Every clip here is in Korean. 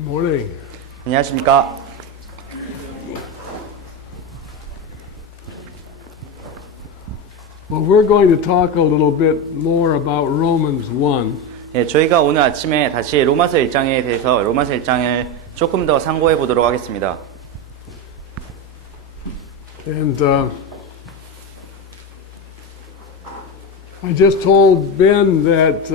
Morning. 안녕하십니까. Well, we're going to talk a little bit more about Romans 1. 예, 저희가 오늘 아침에 다시 로마서 1장에 대해서 로마서 1장을 조금 더 상고해 보도록 하겠습니다. And I just told Ben that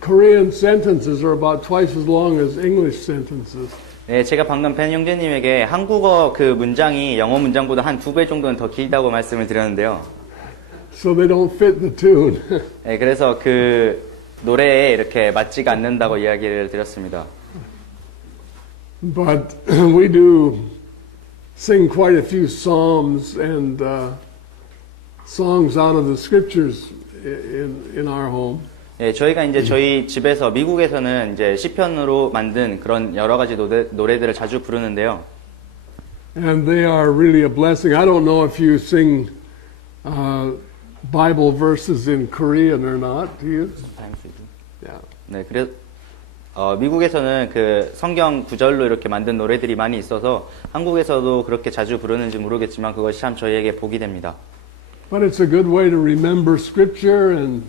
Korean sentences are about twice as long as English sentences. 네, 제가 방금 벤 형제님에게 한국어 그 문장이 영어 문장보다 한 2배 정도는 더 길다고 말씀을 드렸는데요. So they don't fit the tune. 네, 그래서 그 노래에 이렇게 맞지가 않는다고 이야기를 드렸습니다. But we do sing quite a few psalms and songs out of the scriptures in our home. 예, 저희가 이제 저희 집에서 미국에서는 이제 시편으로 만든 그런 여러 가지 노래들을 자주 부르는데요. And they are really a blessing. I don't know if you sing Bible verses in Korean or not. Do you? Yeah. 네, 그래 미국에서는 그 성경 구절로 이렇게 만든 노래들이 많이 있어서 한국에서도 그렇게 자주 부르는지 모르겠지만 그것이 참 저희에게 복이 됩니다. But it's a good way to remember scripture, and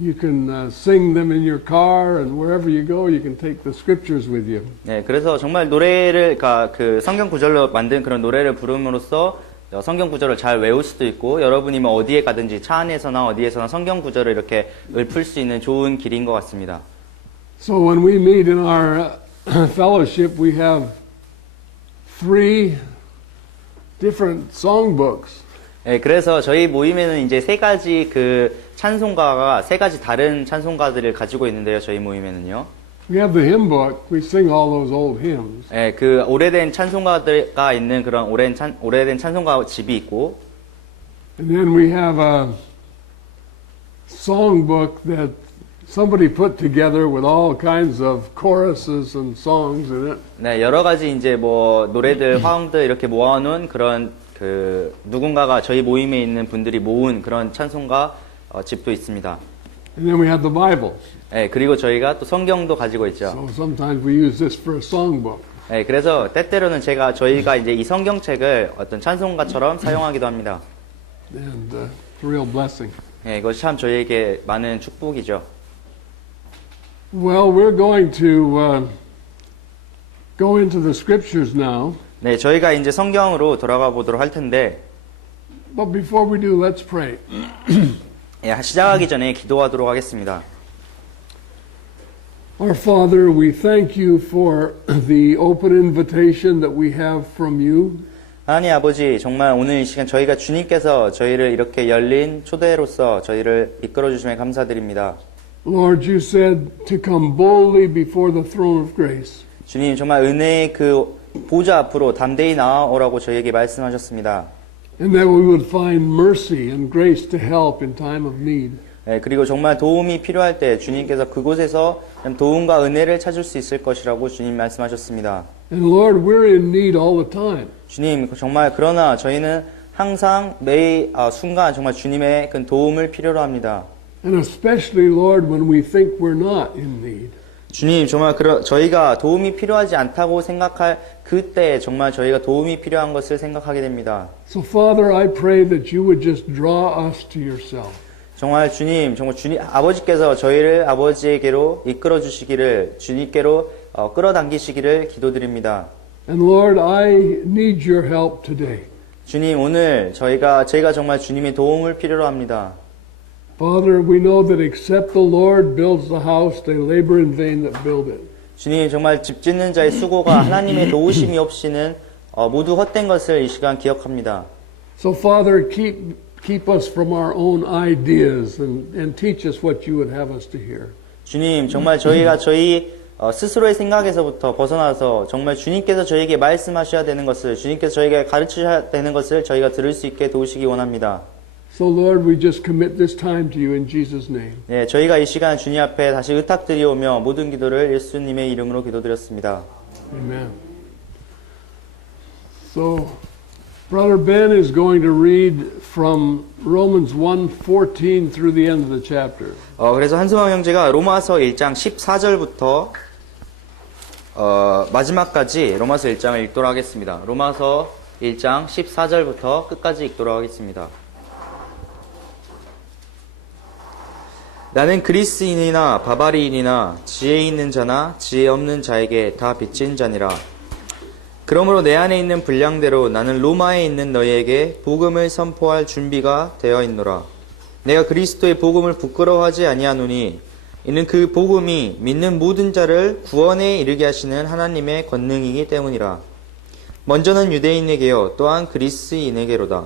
you can sing them in your car, and wherever you go, you can take the scriptures with you. 네, 그래서 정말 노래를 그 성경 구절로 만든 그런 노래를 부름으로써 성경 구절을 잘 외울 수도 있고 여러분이 뭐 어디에 가든지 차 안에서나 어디에서나 성경 구절을 이렇게 읊을 수 있는 좋은 길인 것 같습니다. So when we meet in our fellowship, we have 3 different songbooks. 네, 그래서 저희 모임에는 이제 3가지 그 찬송가가 3가지 다른 찬송가들을 가지고 있는데요. 저희 모임에는요. We have the hymn book. We sing all those old hymns. 네, 그 오래된 찬송가가 있는 그런 오래된 찬송가 집이 있고, And then we have a songbook that somebody put together with all kinds of choruses and songs in it. 네, 여러 가지 이제 뭐 노래들, 화음들 이렇게 모아놓은 그런 그 누군가가 저희 모임에 있는 분들이 모은 그런 찬송가 집도 있습니다. And then we have the Bible. 네, 그리고 저희가 또 성경도 가지고 있죠. So sometimes we use this for a songbook. 네, 그래서 때때로는 저희가 이제 이 성경책을 어떤 찬송가처럼 사용하기도 합니다. And it's a real blessing. 네, 이것이 참 저희에게 많은 축복이죠. Well, we're going to go into the scriptures now. 네, 저희가 이제 성경으로 돌아가 보도록 할 텐데, But before we do, let's pray. 예, 시작하기 전에 기도하도록 하겠습니다. Our Father, we thank you for the open invitation that we have from you. 하나님 아버지, 정말 오늘 이 시간 저희가 주님께서 저희를 이렇게 열린 초대로서 저희를 이끌어 주심에 감사드립니다. Lord, you said to come boldly before the throne of grace. 주님, 정말 은혜의 그 보좌 앞으로 담대히 나아오라고 저희에게 말씀하셨습니다. And that we would find mercy and grace to help in time of need. 예, 그리고 정말 도움이 필요할 때 주님께서 그곳에서 도움과 은혜를 찾을 수 있을 것이라고 주님 말씀하셨습니다. And Lord, we're in need all the time. 주님, 정말 그러나 저희는 항상 매 순간 정말 주님의 그 도움을 필요로 합니다. And especially, Lord, when we think we're not in need. 주님, 정말 저희가 도움이 필요하지 않다고 생각할 그때 정말 저희가 도움이 필요한 것을 생각하게 됩니다. So, Father, I pray that you would just draw us to yourself. 정말 주님 아버지께서 저희를 아버지에게로 이끌어 주시기를 주님께로 끌어당기시기를 기도드립니다. And Lord, I need your help today. 주님, 오늘 저희가 정말 주님의 도움을 필요로 합니다. Father, we know that except the Lord builds the house, they labor in vain that build it. 주님, 정말 집 짓는 자의 수고가 하나님의 도우심이 없이는 모두 헛된 것을 이 시간 기억합니다. So, Father, keep us from our own ideas and teach us what you would have us to hear. 주님, 정말 저희가 저희 스스로의 생각에서부터 벗어나서 정말 주님께서 저희에게 말씀하셔야 되는 것을, 주님께서 저희에게 가르치셔야 되는 것을 저희가 들을 수 있게 도우시기 원합니다. So, Lord, we just commit this time to you in Jesus' name. 네, 저희가 이 시간 주님 앞에 다시 의탁드리오며 모든 기도를 예수님의 이름으로 기도드렸습니다. Amen. So, Brother Ben is going to read from Romans 1:14 through the end of the chapter. 그래서 한수망 형제가 로마서 1장 14절부터 마지막까지 로마서 1장을 읽도록 하겠습니다. 로마서 1장 14절부터 끝까지 읽도록 하겠습니다. 나는 그리스인이나 바바리인이나 지혜 있는 자나 지혜 없는 자에게 다 빚진 자니라. 그러므로 내 안에 있는 분량대로 나는 로마에 있는 너희에게 복음을 선포할 준비가 되어 있노라. 내가 그리스도의 복음을 부끄러워하지 아니하노니 이는 그 복음이 믿는 모든 자를 구원에 이르게 하시는 하나님의 권능이기 때문이라. 먼저는 유대인에게요 또한 그리스인에게로다.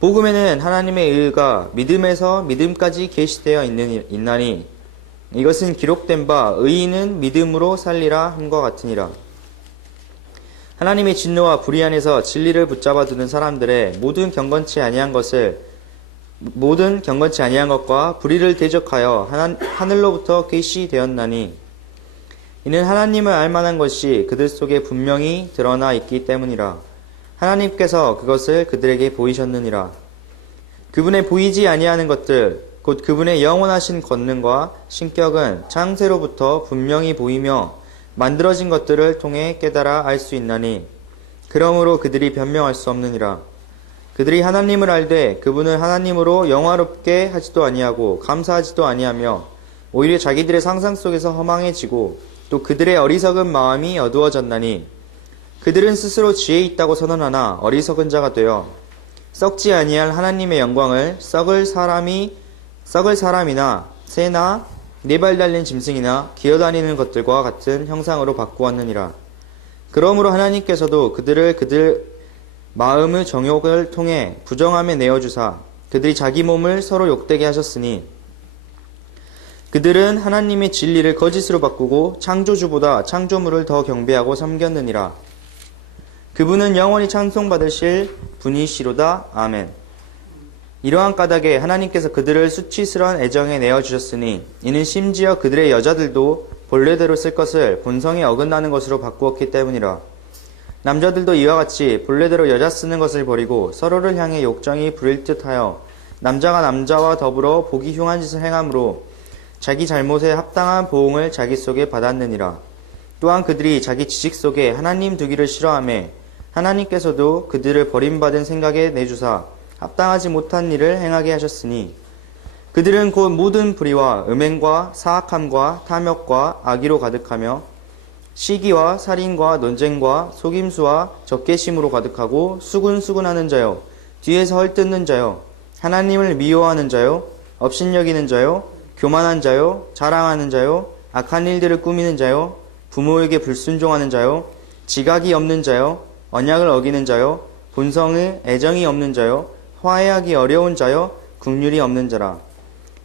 복음에는 하나님의 의가 믿음에서 믿음까지 계시되어 있나니 이것은 기록된 바 의인은 믿음으로 살리라 함과 같으니라. 하나님의 진노와 불의 안에서 진리를 붙잡아 두는 사람들의 모든 경건치 아니한 것과 불의를 대적하여 하늘로부터 계시되었나니 이는 하나님을 알만한 것이 그들 속에 분명히 드러나 있기 때문이라. 하나님께서 그것을 그들에게 보이셨느니라. 그분의 보이지 아니하는 것들 곧 그분의 영원하신 권능과 신격은 창세로부터 분명히 보이며 만들어진 것들을 통해 깨달아 알 수 있나니 그러므로 그들이 변명할 수 없느니라. 그들이 하나님을 알되 그분을 하나님으로 영화롭게 하지도 아니하고 감사하지도 아니하며 오히려 자기들의 상상 속에서 허망해지고 또 그들의 어리석은 마음이 어두워졌나니 그들은 스스로 지혜 있다고 선언하나 어리석은 자가 되어 썩지 아니할 하나님의 영광을 썩을 사람이나 새나 네 발 달린 짐승이나 기어다니는 것들과 같은 형상으로 바꾸었느니라. 그러므로 하나님께서도 그들 마음의 정욕을 통해 부정함에 내어주사 그들이 자기 몸을 서로 욕되게 하셨으니 그들은 하나님의 진리를 거짓으로 바꾸고 창조주보다 창조물을 더 경배하고 섬겼느니라. 그분은 영원히 찬송받으실 분이시로다. 아멘. 이러한 까닭에 하나님께서 그들을 수치스러운 애정에 내어주셨으니 이는 심지어 그들의 여자들도 본래대로 쓸 것을 본성에 어긋나는 것으로 바꾸었기 때문이라. 남자들도 이와 같이 본래대로 여자 쓰는 것을 버리고 서로를 향해 욕정이 부릴 듯하여 남자가 남자와 더불어 보기 흉한 짓을 행함으로 자기 잘못에 합당한 보응을 자기 속에 받았느니라. 또한 그들이 자기 지식 속에 하나님 두기를 싫어하며 하나님께서도 그들을 버림받은 생각에 내주사 합당하지 못한 일을 행하게 하셨으니 그들은 곧 모든 불의와 음행과 사악함과 탐욕과 악의로 가득하며 시기와 살인과 논쟁과 속임수와 적개심으로 가득하고 수군수군하는 자요 뒤에서 헐뜯는 자요 하나님을 미워하는 자요 업신여기는 자요 교만한 자요 자랑하는 자요 악한 일들을 꾸미는 자요 부모에게 불순종하는 자요 지각이 없는 자요 언약을 어기는 자요 본성의 애정이 없는 자요 화해하기 어려운 자요 긍휼이 없는 자라.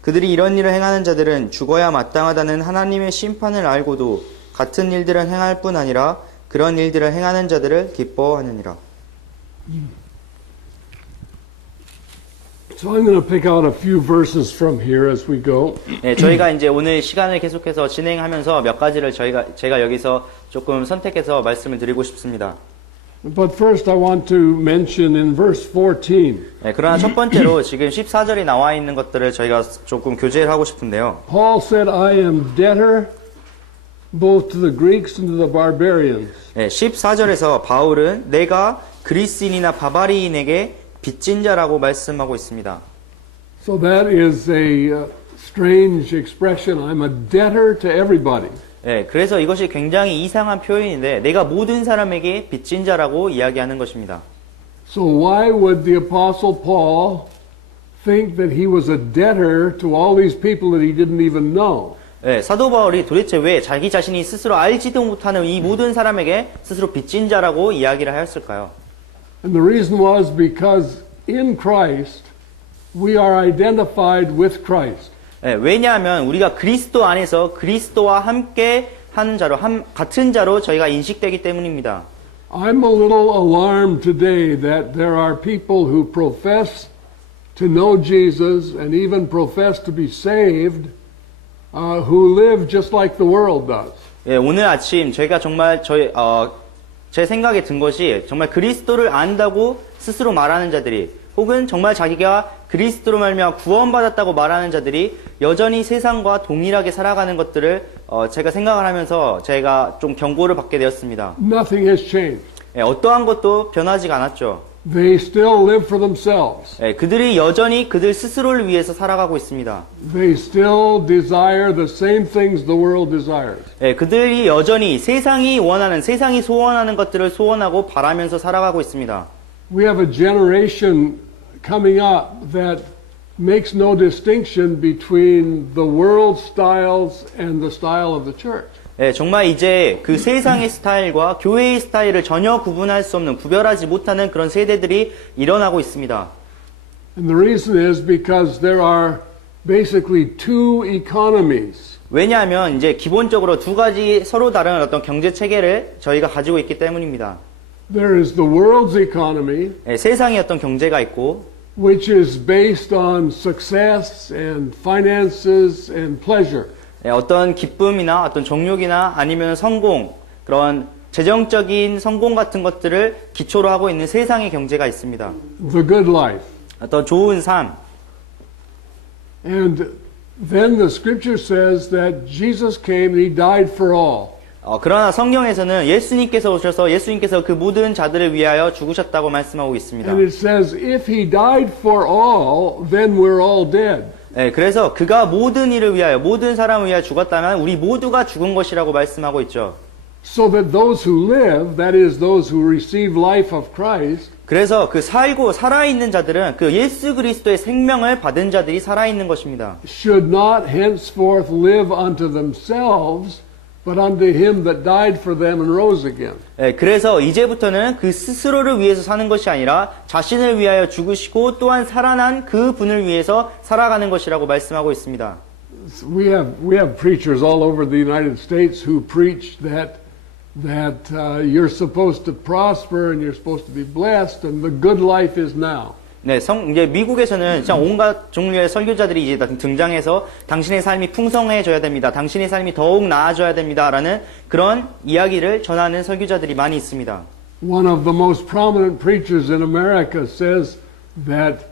그들이 이런 일을 행하는 자들은 죽어야 마땅하다는 하나님의 심판을 알고도 같은 일들을 행할 뿐 아니라 그런 일들을 행하는 자들을 기뻐하느니라. So I'm going to pick out a few verses from here as we go. 네, 저희가 이제 오늘 시간을 계속해서 진행하면서 몇 가지를 제가 여기서 조금 선택해서 말씀을 드리고 싶습니다. But first I want to mention in verse 14. 네, 그러나 첫 번째로 지금 14절이 나와 있는 것들을 저희가 조금 교제를 하고 싶은데요. Paul said, I am debtor both to the Greeks and to the barbarians. 네, 14절에서 바울은 내가 그리스인이나 바바리인에게 빚진 자라고 말씀하고 있습니다. So that is a strange expression. I'm a debtor to everybody. 네, 그래서 이것이 굉장히 이상한 표현인데 내가 모든 사람에게 빚진 자라고 이야기하는 것입니다. So why would the apostle Paul think that he was a debtor to all these people that he didn't even know? 네, 사도 바울이 도대체 왜 자기 자신이 스스로 알지도 못하는 이 모든 사람에게 스스로 빚진 자라고 이야기를 하였을까요? And the reason was because in Christ we are identified with Christ. 네, 왜냐하면 우리가 그리스도 안에서 그리스도와 함께 하는 자로 같은 자로 저희가 인식되기 때문입니다. I'm a little alarmed today that there are people who profess to know Jesus and even profess to be saved who live just like the world does. 예, 오늘 아침 저희가 정말 제 생각에 든 것이 정말 그리스도를 안다고 스스로 말하는 자들이 혹은 정말 자기가 그리스도로 말미암아 구원받았다고 말하는 자들이 여전히 세상과 동일하게 살아가는 것들을 제가 생각을 하면서 제가 좀 경고를 받게 되었습니다. Nothing has changed. 예, 어떠한 것도 변하지가 않았죠. They still live for themselves. 예, 그들이 여전히 그들 스스로를 위해서 살아가고 있습니다. They still desire the same things the world desires. 예, 그들이 여전히 세상이 원하는, 세상이 소원하는 것들을 소원하고 바라면서 살아가고 있습니다. We have a generation coming up that makes no distinction between the world styles and the style of the church. 예, 정말 이제 그 세상의 스타일과 교회의 스타일을 전혀 구분할 수 없는, 구별하지 못하는 그런 세대들이 일어나고 있습니다. And the reason is because there are basically two economies. 왜냐하면 이제 기본적으로 두 가지 서로 다른 어떤 경제 체계를 저희가 가지고 있기 때문입니다. There is the world's economy, 예, 세상의 어떤 경제가 있고, which is based on success and finances and pleasure. 예, 어떤 기쁨이나 어떤 정욕이나 아니면 성공, 그런 재정적인 성공 같은 것들을 기초로 하고 있는 세상의 경제가 있습니다. The good life. 어떤 좋은 삶. And then the scripture says that Jesus came and he died for all. 그러나 성경에서는 예수님께서 오셔서 예수님께서 그 모든 자들을 위하여 죽으셨다고 말씀하고 있습니다. And it says if he died for all, then we're all dead. 예, 그래서 그가 모든 이를 위하여, 모든 사람을 위하여 죽었다면 우리 모두가 죽은 것이라고 말씀하고 있죠. So that those who live, that is those who receive life of Christ, 그래서 그 살아있는 자들은 그 예수 그리스도의 생명을 받은 자들이 살아있는 것입니다. should not henceforth live unto themselves, but unto him that died for them and rose again. 예, 그래서 이제부터는 그 스스로를 위해서 사는 것이 아니라 자신을 위하여 죽으시고 또한 살아난 그 분을 위해서 살아가는 것이라고 말씀하고 있습니다. We have preachers all over the United States who preach that you're supposed to prosper and you're supposed to be blessed and the good life is now. 네, 이제 미국에서는 진짜 온갖 종류의 설교자들이 이제 등장해서 당신의 삶이 풍성해져야 됩니다. 당신의 삶이 더욱 나아져야 됩니다라는 그런 이야기를 전하는 설교자들이 많이 있습니다. One of the most prominent preachers in America says that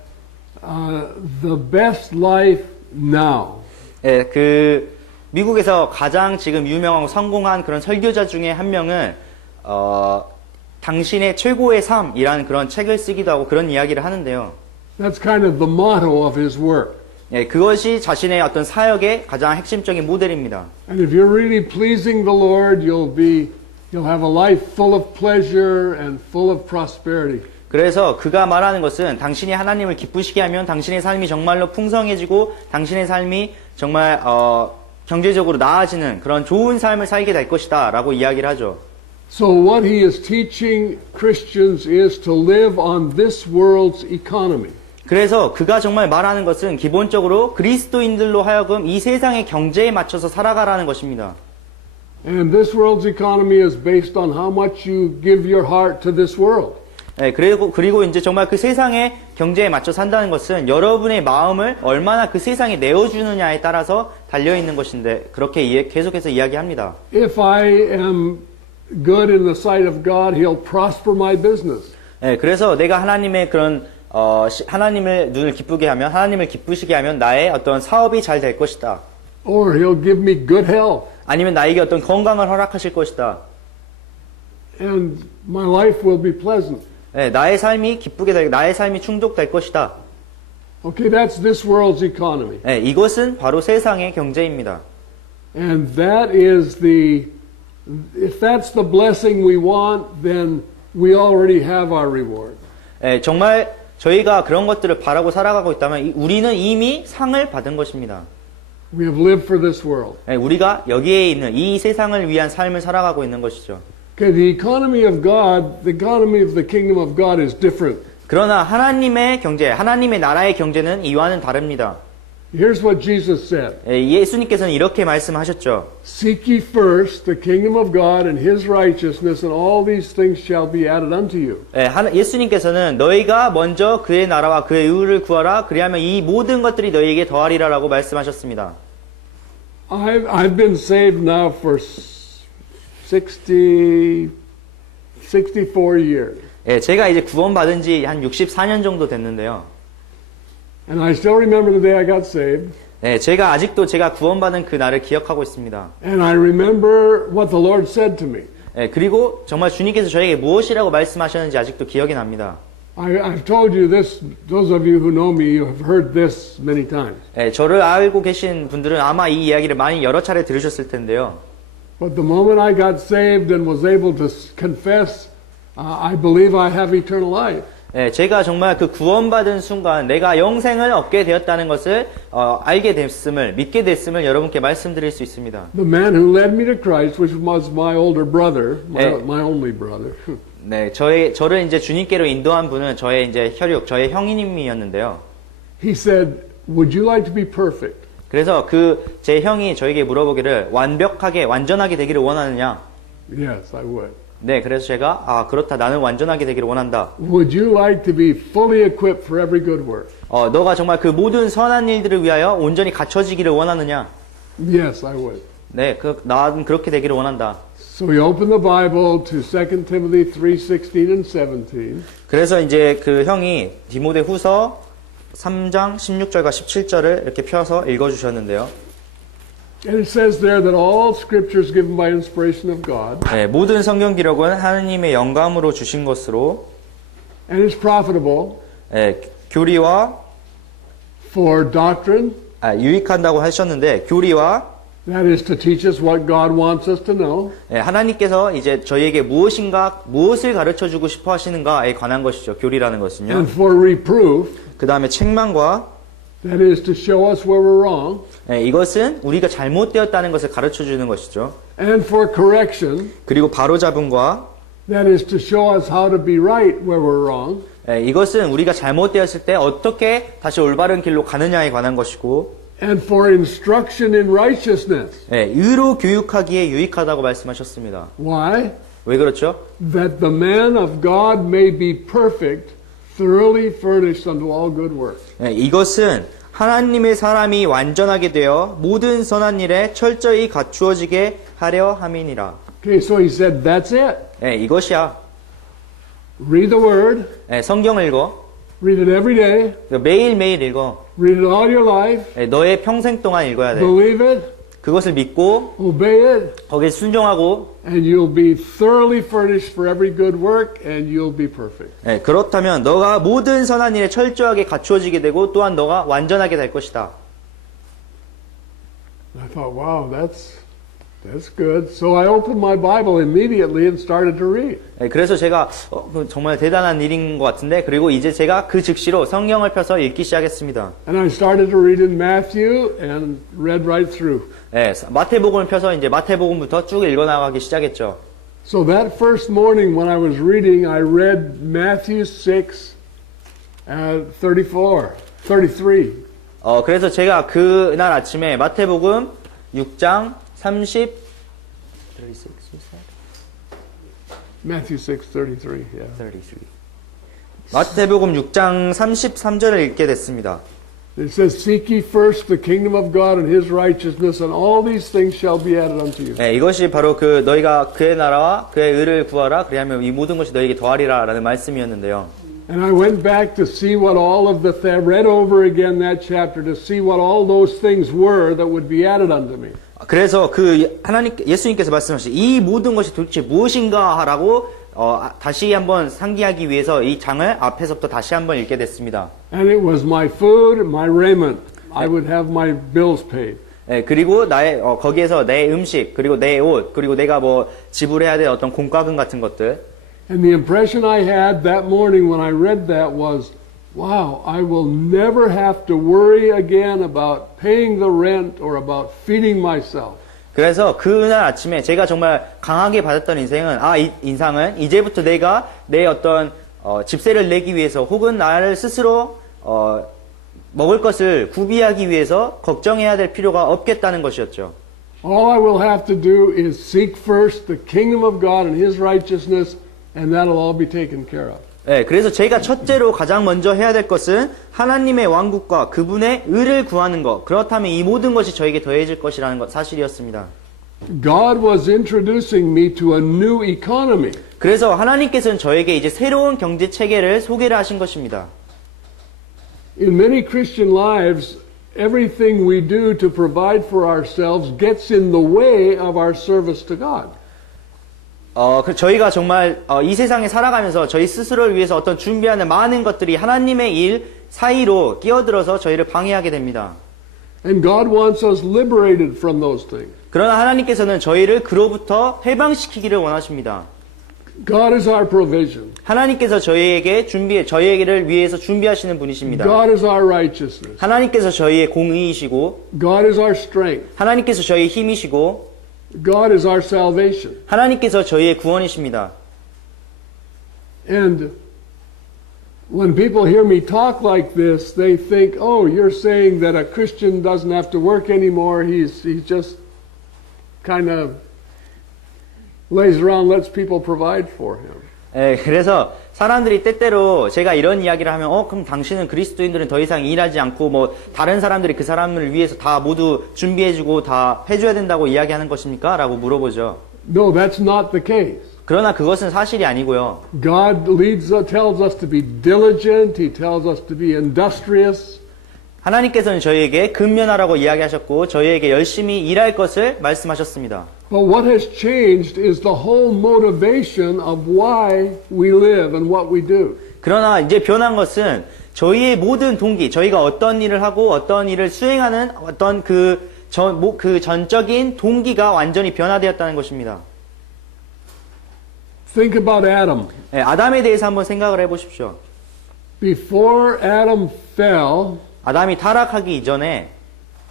the best life now. 예, 그 미국에서 가장 지금 유명하고 성공한 그런 설교자 중에 한 명은 당신의 최고의 삶이라는 그런 책을 쓰기도 하고 그런 이야기를 하는데요. That's kind of the motto of his work. 예, 그것이 자신의 어떤 사역의 가장 핵심적인 모델입니다. And if you're really pleasing the Lord, you'll have a life full of pleasure and full of prosperity. 그래서 그가 말하는 것은 당신이 하나님을 기쁘시게 하면 당신의 삶이 정말로 풍성해지고 당신의 삶이 정말 경제적으로 나아지는 그런 좋은 삶을 살게 될 것이다 라고 이야기를 하죠. So what he is teaching Christians is to live on this world's economy. 그래서 그가 정말 말하는 것은 기본적으로 그리스도인들로 하여금 이 세상의 경제에 맞춰서 살아가라는 것입니다. And this world's economy is based on how much you give your heart to this world. 네, 그리고 이제 정말 그 세상의 경제에 맞춰 산다는 것은 여러분의 마음을 얼마나 그 세상에 내어주느냐에 따라서 달려있는 것인데 그렇게 계속해서 이야기합니다. If I am good in the sight of God, He'll prosper my business. 네, 그래서 내가 하나님의 그런 하나님을 눈을 기쁘게 하면 하나님을 기쁘시게 하면 나의 어떤 사업이 잘 될 것이다. Or He'll give me good health. 아니면 나에게 어떤 건강을 허락하실 것이다. And my life will be pleasant. 네, 나의 삶이 나의 삶이 충족될 것이다. Okay, that's this world's economy. 네, 이것은 바로 세상의 경제입니다. And that is if that's the blessing we want, then we already have our reward. 네, 정말 저희가 그런 것들을 바라고 살아가고 있다면 우리는 이미 상을 받은 것입니다. We have lived for this world. 네, 우리가 여기에 있는 이 세상을 위한 삶을 살아가고 있는 것이죠. Okay, the economy of God, the economy of the kingdom of God is different. 그러나 하나님의 경제, 하나님의 나라의 경제는 이와는 다릅니다. Here's what Jesus said. 예수님께서는 이렇게 말씀하셨죠. Seek ye first the kingdom of God and His righteousness, and all these things shall be added unto you. 예수님께서는 너희가 먼저 그의 나라와 그의 의를 구하라. 그리하면 이 모든 것들이 너희에게 더하리라라고 말씀하셨습니다. I've been saved now for 65 64 years. 예, 제가 이제 구원받은 지 한 64년 정도 됐는데요. And I still remember the day I got saved. 예, 제가 아직도 제가 구원받은 그 날을 기억하고 있습니다. And I remember what the Lord said to me. 예, 그리고 정말 주님께서 저에게 무엇이라고 말씀하셨는지 아직도 기억이 납니다. I've told you this, those of you who know me, you have heard this many times. 예, 저를 알고 계신 분들은 아마 이 이야기를 많이 여러 차례 들으셨을 텐데요. But the moment I got saved and was able to confess, I believe I have eternal life. 예, 제가 정말 그 구원받은 순간 내가 영생을 얻게 되었다는 것을 알게 됐음을, 믿게 됐음을 여러분께 말씀드릴 수 있습니다. The man who led me to Christ, which was my older brother, 네. my only brother. 네, 저를 이제 주님께로 인도한 분은 저의 이제 혈육, 저의 형님이었는데요. He said, "Would you like to be perfect?" 그래서 제 형이 저에게 물어보기를 완전하게 되기를 원하느냐? Yes, I would. 네, 그래서 제가 그렇다. 나는 완전하게 되기를 원한다. Would you like to be fully equipped for every good work? 너가 정말 그 모든 선한 일들을 위하여 온전히 갖춰지기를 원하느냐? Yes, I would. 네, 나는 그렇게 되기를 원한다. So we open the Bible to 2 Timothy 3:16 and 17. 그래서 이제 그 형이 디모데후서 3장 16절과 17절을 이렇게 펴서 읽어주셨는데요. And it says there that all scripture is given by inspiration of God. 네, 모든 성경 기록은 하느님의 영감으로 주신 것으로 And is profitable 교리와 for doctrine, 유익한다고 하셨는데 교리와 that is to teach us what God wants us to know, 하나님께서 이제 저희에게 무엇을 가르쳐 주고 싶어 하시는가에 관한 것이죠. 교리라는 것은요. and for reproof, 그 다음에 책망과 that is to show us where we're wrong, 이것은 우리가 잘못되었다는 것을 가르쳐 주는 것이죠. and for correction, 그리고 바로잡음과 that is to show us how to be right where we're wrong, 이것은 우리가 잘못되었을 때 어떻게 다시 올바른 길로 가느냐에 관한 것이고 and for instruction in righteousness. 의로 교육하기에 유익하다고 말씀하셨습니다. Why? 왜 그렇죠? That the man of God may be perfect, thoroughly furnished unto all good works. 이것은 하나님의 사람이 완전하게 되어 모든 선한 일에 철저히 갖추어지게 하려 함이니라. Okay, so he said, that's it. 이것이야. Read the word, 성경을 읽어. read it every day, 매일매일 읽어. read it all your life, 너의 평생 동안 읽어야 돼. believe it, 그것을 믿고 obey it, 거기에 순종하고 and you'll be thoroughly furnished for every good work, and you'll be perfect. 그렇다면 너가 모든 선한 일에 철저하게 갖추어지게 되고 또한 너가 완전하게 될 것이다. I thought, wow, that's good. So I opened my Bible immediately and started to read. 그래서 제가 정말 대단한 일인 것 같은데 그리고 이제 제가 그 즉시로 성경을 펴서 읽기 시작했습니다. And I started to read in Matthew and read right through. 마태복음을 펴서 이제 마태복음부터 쭉 읽어나가기 시작했죠. So that first morning when I was reading, I read Matthew 6, 33. 그래서 제가 그날 아침에 마태복음 6장 36, Matthew 6:33. Yeah. 33. 마태복음 6장 33절을 읽게 됐습니다. It says, "Seek ye first the kingdom of God and His righteousness, and all these things shall be added unto you." 이것이 바로 너희가 그의 나라와 그의 의를 구하라. 그리하면 이 모든 것이 너희에게 더하리라라는 말씀이었는데요. And I went back to see what all of I read over again that chapter to see what all those things were that would be added unto me. 그래서 예수님께서 말씀하신 이 모든 것이 도대체 무엇인가라고 다시 한번 상기하기 위해서 이 장을 앞에서부터 다시 한번 읽게 됐습니다. And it was my food, my raiment. I would have my bills paid. 그리고 거기에서 내 음식, 그리고 내 옷, 그리고 내가 지불해야 될 어떤 공과금 같은 것들. And the impression I had that morning when I read that was, wow, I will never have to worry again about paying the rent or about feeding myself. 그래서 그날 아침에 제가 정말 강하게 받았던 인상은 이제부터 내가 내 어떤 집세를 내기 위해서 혹은 나를 스스로 먹을 것을 구비하기 위해서 걱정해야 될 필요가 없겠다는 것이었죠. All I will have to do is seek first the kingdom of God and His righteousness, and that'll all be taken care of. 그래서 제가 첫째로 가장 먼저 해야 될 것은 하나님의 왕국과 그분의 의를 구하는 것. 그렇다면 이 모든 것이 저에게 더해질 것이라는 것 사실이었습니다. God was introducing me to a new economy. 그래서 하나님께서는 저에게 이제 새로운 경제 체계를 소개를 하신 것입니다. In many Christian lives, everything we do to provide for ourselves gets in the way of our service to God. 저희가 정말 이 세상에 살아가면서 저희 스스로를 위해서 어떤 준비하는 많은 것들이 하나님의 일 사이로 끼어들어서 저희를 방해하게 됩니다. And God wants us liberated from those things. 그러나 하나님께서는 저희를 그로부터 해방시키기를 원하십니다. God is our provision. 하나님께서 저희를 위해서 준비하시는 분이십니다. God is our righteousness. 하나님께서 저희의 공의이시고, God is our strength. 하나님께서 저희의 힘이시고, God is our salvation. 하나님께서 저희의 구원이십니다. And when people hear me talk like this, they think, oh, you're saying that a Christian doesn't have to work anymore. He's just kind of lays around, lets people provide for him. 그래서 사람들이 때때로 제가 이런 이야기를 하면 그럼 당신은 그리스도인들은 더 이상 일하지 않고 뭐 다른 사람들이 그 사람을 위해서 다 모두 준비해주고 다 해줘야 된다고 이야기하는 것입니까? 라고 물어보죠. No, that's not the case. 그러나 그것은 사실이 아니고요. God tells us to be diligent. He tells us to be industrious. 하나님께서는 저희에게 근면하라고 이야기하셨고 저희에게 열심히 일할 것을 말씀하셨습니다. But what has changed is the whole motivation of why we live and what we do. 그러나 이제 변한 것은 저희의 모든 동기, 저희가 어떤 일을 하고 어떤 일을 수행하는 어떤 그 전적인 동기가 완전히 변화되었다는 것입니다. Think about Adam. 아담에 대해서 한번 생각을 해보십시오. Before Adam fell, 아담이 타락하기 이전에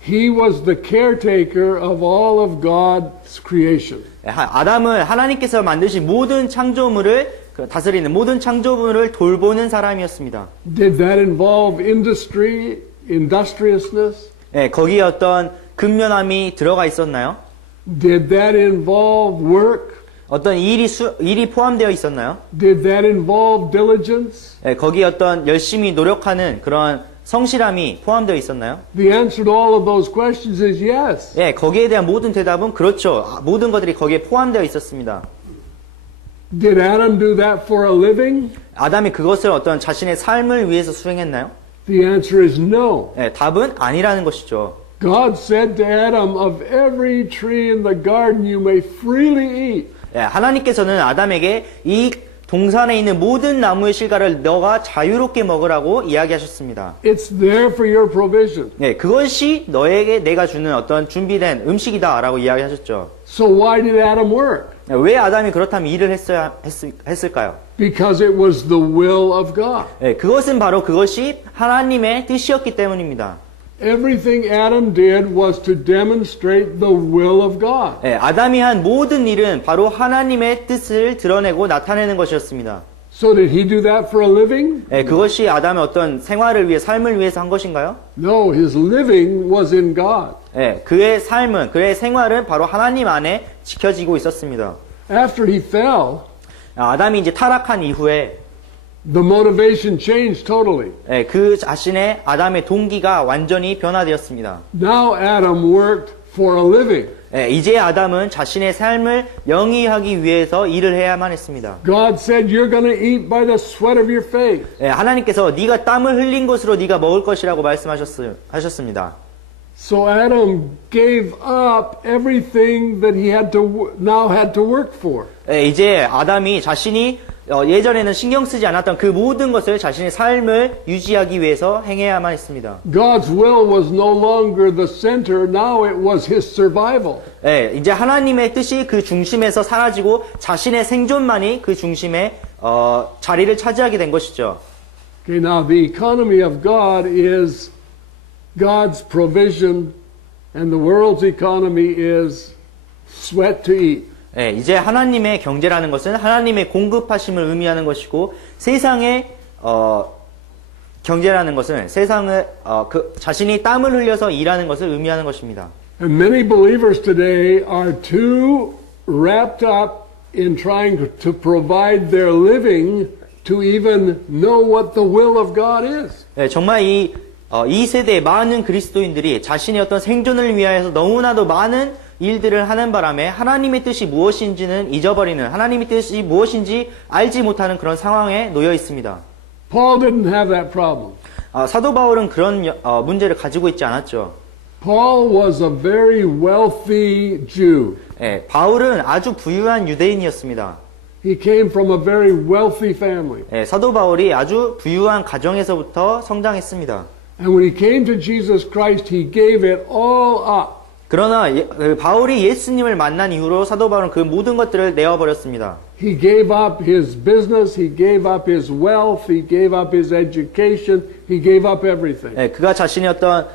he was the caretaker of all of God's creation. 아담은 하나님께서 만드신 모든 창조물을 다스리는 모든 창조물을 돌보는 사람이었습니다. Did that involve industriousness? 거기에 어떤 근면함이 들어가 있었나요? Did that involve work? 어떤 일이 포함되어 있었나요? Did that involve diligence? 거기에 어떤 열심히 노력하는 그런 성실함이 포함되어 있었나요? The answer to all of those questions is yes. 거기에 대한 모든 대답은 그렇죠. 모든 것들이 거기에 포함되어 있었습니다. Did Adam do that for a living? 아담이 그것을 어떤 자신의 삶을 위해서 수행했나요? The answer is no. 답은 아니라는 것이죠. God said to Adam, of every tree in the garden you may freely eat. 하나님께서는 아담에게 이 동산에 있는 모든 나무의 실과를 너가 자유롭게 먹으라고 이야기하셨습니다. It's there for your provision. 그것이 너에게 내가 주는 어떤 준비된 음식이다라고 이야기하셨죠. So why did Adam work? 왜 아담이 그렇다면 일을 했을까요? Because it was the will of God. 그것은 바로 그것이 하나님의 뜻이었기 때문입니다. Everything Adam did was to demonstrate the will of God. 아담이 한 모든 일은 바로 하나님의 뜻을 드러내고 나타내는 것이었습니다. So did he do that for a living? 그것이 아담의 어떤 생활을 위해 삶을 위해서 한 것인가요? No, his living was in God. 그의 삶은 그의 생활은 바로 하나님 안에 지켜지고 있었습니다. After he fell, 아담이 이제 타락한 이후에 the motivation changed totally. 그 자신의 아담의 동기가 완전히 변화되었습니다. Now Adam worked for a living. 이제 아담은 자신의 삶을 영위하기 위해서 일을 해야만 했습니다. God said, "You're going to eat by the sweat of your face." 하나님께서 네가 땀을 흘린 것으로 네가 먹을 것이라고 말씀하셨습니다. So Adam gave up everything that he now had to work for. 이제 아담이 자신이 예전에는 신경 쓰지 않았던 그 모든 것을 자신의 삶을 유지하기 위해서 행해야만 했습니다. God's will was no longer the center. Now it was his survival. 이제 하나님의 뜻이 그 중심에서 사라지고 자신의 생존만이 그 중심에 자리를 차지하게 된 것이죠. Okay, now the economy of God is God's provision, and the world's economy is sweat to eat. 이제 하나님의 경제라는 것은 하나님의 공급하심을 의미하는 것이고 세상의 경제라는 것은 세상을 자신이 땀을 흘려서 일하는 것을 의미하는 것입니다. And many believers today are too wrapped up in trying to provide their living to even know what the will of God is. 정말 이 세대의 많은 그리스도인들이 자신의 어떤 생존을 위하여서 너무나도 많은 일들을 하는 바람에 하나님의 뜻이 무엇인지는 잊어버리는, 하나님의 뜻이 무엇인지 알지 못하는 그런 상황에 놓여 있습니다. Paul didn't have that problem. 사도 바울은 그런 문제를 가지고 있지 않았죠. Paul was a very wealthy Jew. 예, 바울은 아주 부유한 유대인이었습니다. He came from a very wealthy family. 예, 사도 바울이 아주 부유한 가정에서부터 성장했습니다. And when he came to Jesus Christ, he gave it all up. 그러나 바울이 예수님을 만난 이후로 사도 바울은 그 모든 것들을 내어버렸습니다. He gave up his business, he gave up his wealth, he gave up his education, he gave up everything. 예, 그가 자신의 어떤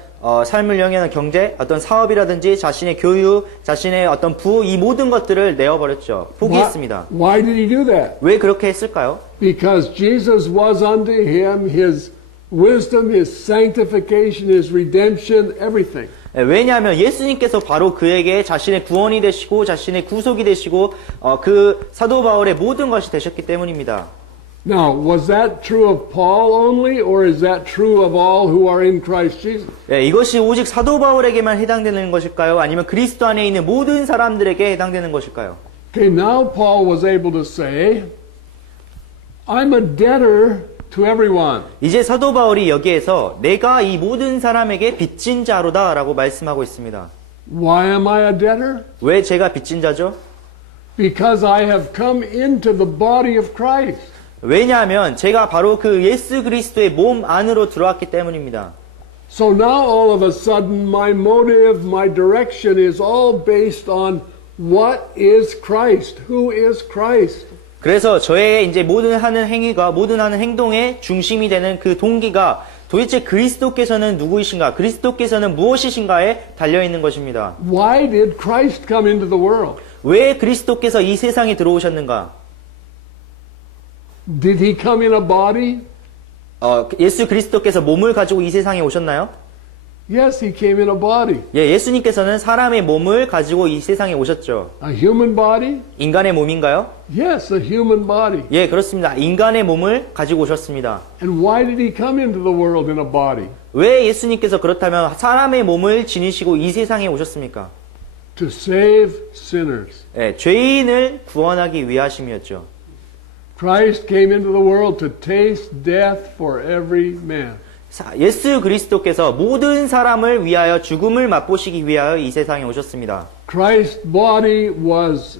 삶을 영위하는 경제, 어떤 사업이라든지 자신의 교육, 자신의 어떤 부, 이 모든 것들을 내어버렸죠. 포기했습니다. Why did he do that? 왜 그렇게 했을까요? Because Jesus was unto him his wisdom, his sanctification, his redemption, everything. 예, 왜냐하면 예수님께서 바로 그에게 자신의 구원이 되시고 자신의 구속이 되시고 그 사도 바울의 모든 것이 되셨기 때문입니다. Now, was that true of Paul only, or is that true of all who are in Christ Jesus? 예, 이것이 오직 사도 바울에게만 해당되는 것일까요? 아니면 그리스도 안에 있는 모든 사람들에게 해당되는 것일까요? Okay, now Paul was able to say, I'm a debtor to everyone. 이제 사도 바울이 여기에서 내가 이 모든 사람에게 빚진 자로다 라고 말씀하고 있습니다. Why am I a debtor? 왜 제가 빚진 자죠? Because I have come into the body of Christ. 왜냐하면 제가 바로 그 예수 그리스도의 몸 안으로 들어왔기 때문입니다. So now all of a sudden my motive, my direction is all based on what is Christ? Who is Christ? 그래서 저의 이제 모든 하는 행위가, 모든 하는 행동의 중심이 되는 그 동기가 도대체 그리스도께서는 누구이신가, 그리스도께서는 무엇이신가에 달려있는 것입니다. Why did Christ come into the world? 왜 그리스도께서 이 세상에 들어오셨는가? Did he come in a body? 예수 그리스도께서 몸을 가지고 이 세상에 오셨나요? Yes, he came in a body. 예, 예수님께서는 사람의 몸을 가지고 이 세상에 오셨죠. A human body? 인간의 몸인가요? Yes, a human body. 예, 그렇습니다. 인간의 몸을 가지고 오셨습니다. And why did he come into the world in a body? 왜 예수님께서 그렇다면 사람의 몸을 지니시고 이 세상에 오셨습니까? To save sinners. 예, 죄인을 구원하기 위하심이었죠. Christ came into the world to taste death for every man. 예수 그리스도께서 모든 사람을 위하여 죽음을 맛보시기 위하여 이 세상에 오셨습니다. Christ's body was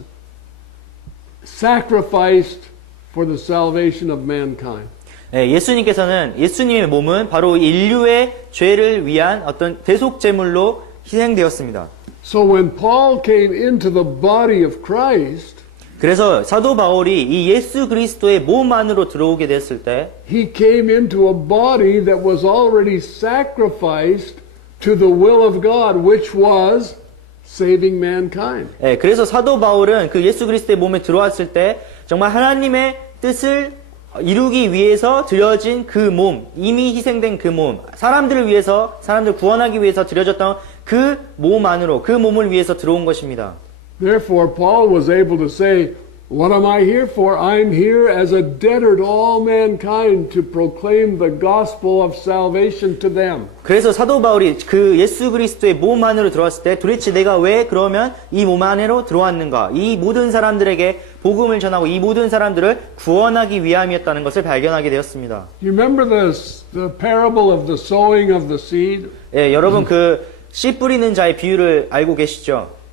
sacrificed for the salvation of mankind. 예, 예수님의 몸은 바로 인류의 죄를 위한 어떤 대속 제물로 희생되었습니다. So when Paul came into the body of Christ, 그래서 사도 바울이 이 예수 그리스도의 몸 안으로 들어오게 됐을 때 he came into a body that was already sacrificed to the will of God, which was saving mankind. 예, 그래서 사도 바울은 그 예수 그리스도의 몸에 들어왔을 때 정말 하나님의 뜻을 이루기 위해서 드려진 그 몸, 이미 희생된 그 몸, 사람들을 위해서, 사람들 구원하기 위해서 드려졌던 그 몸 안으로, 그 몸을 위해서 들어온 것입니다. Therefore, Paul was able to say, what am I here for? I'm here as a debtor to all mankind to proclaim the gospel of salvation to them. 그래서 사도 바울이 그 예수 그리스도의 몸 안으로 들어왔을 때 도대체 내가 왜 그러면 이 몸 안으로 들어왔는가? 이 모든 사람들에게 복음을 전하고 이 모든 사람들을 구원하기 위함이었다는 것을 발견하게 되었습니다. You remember the parable of the sowing of the seed? 예, 여러분 그 씨 뿌리는 자의 비유를 알고 계시죠?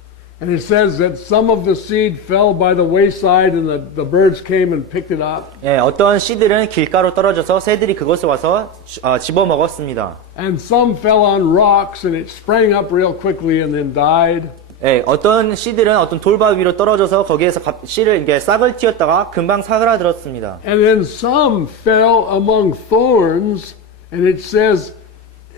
And it says that some of the seed fell by the wayside and the birds came and picked it up. 예, 어떤 씨들은 길가로 떨어져서 새들이 그것을 와서 집어 먹었습니다. And some fell on rocks and it sprang up real quickly and then died. 예, 어떤 씨들은 어떤 돌바 위로 떨어져서 거기에서 씨를 이게 싹을 틔웠다가 금방 사그라들었습니다. And then some fell among thorns and it says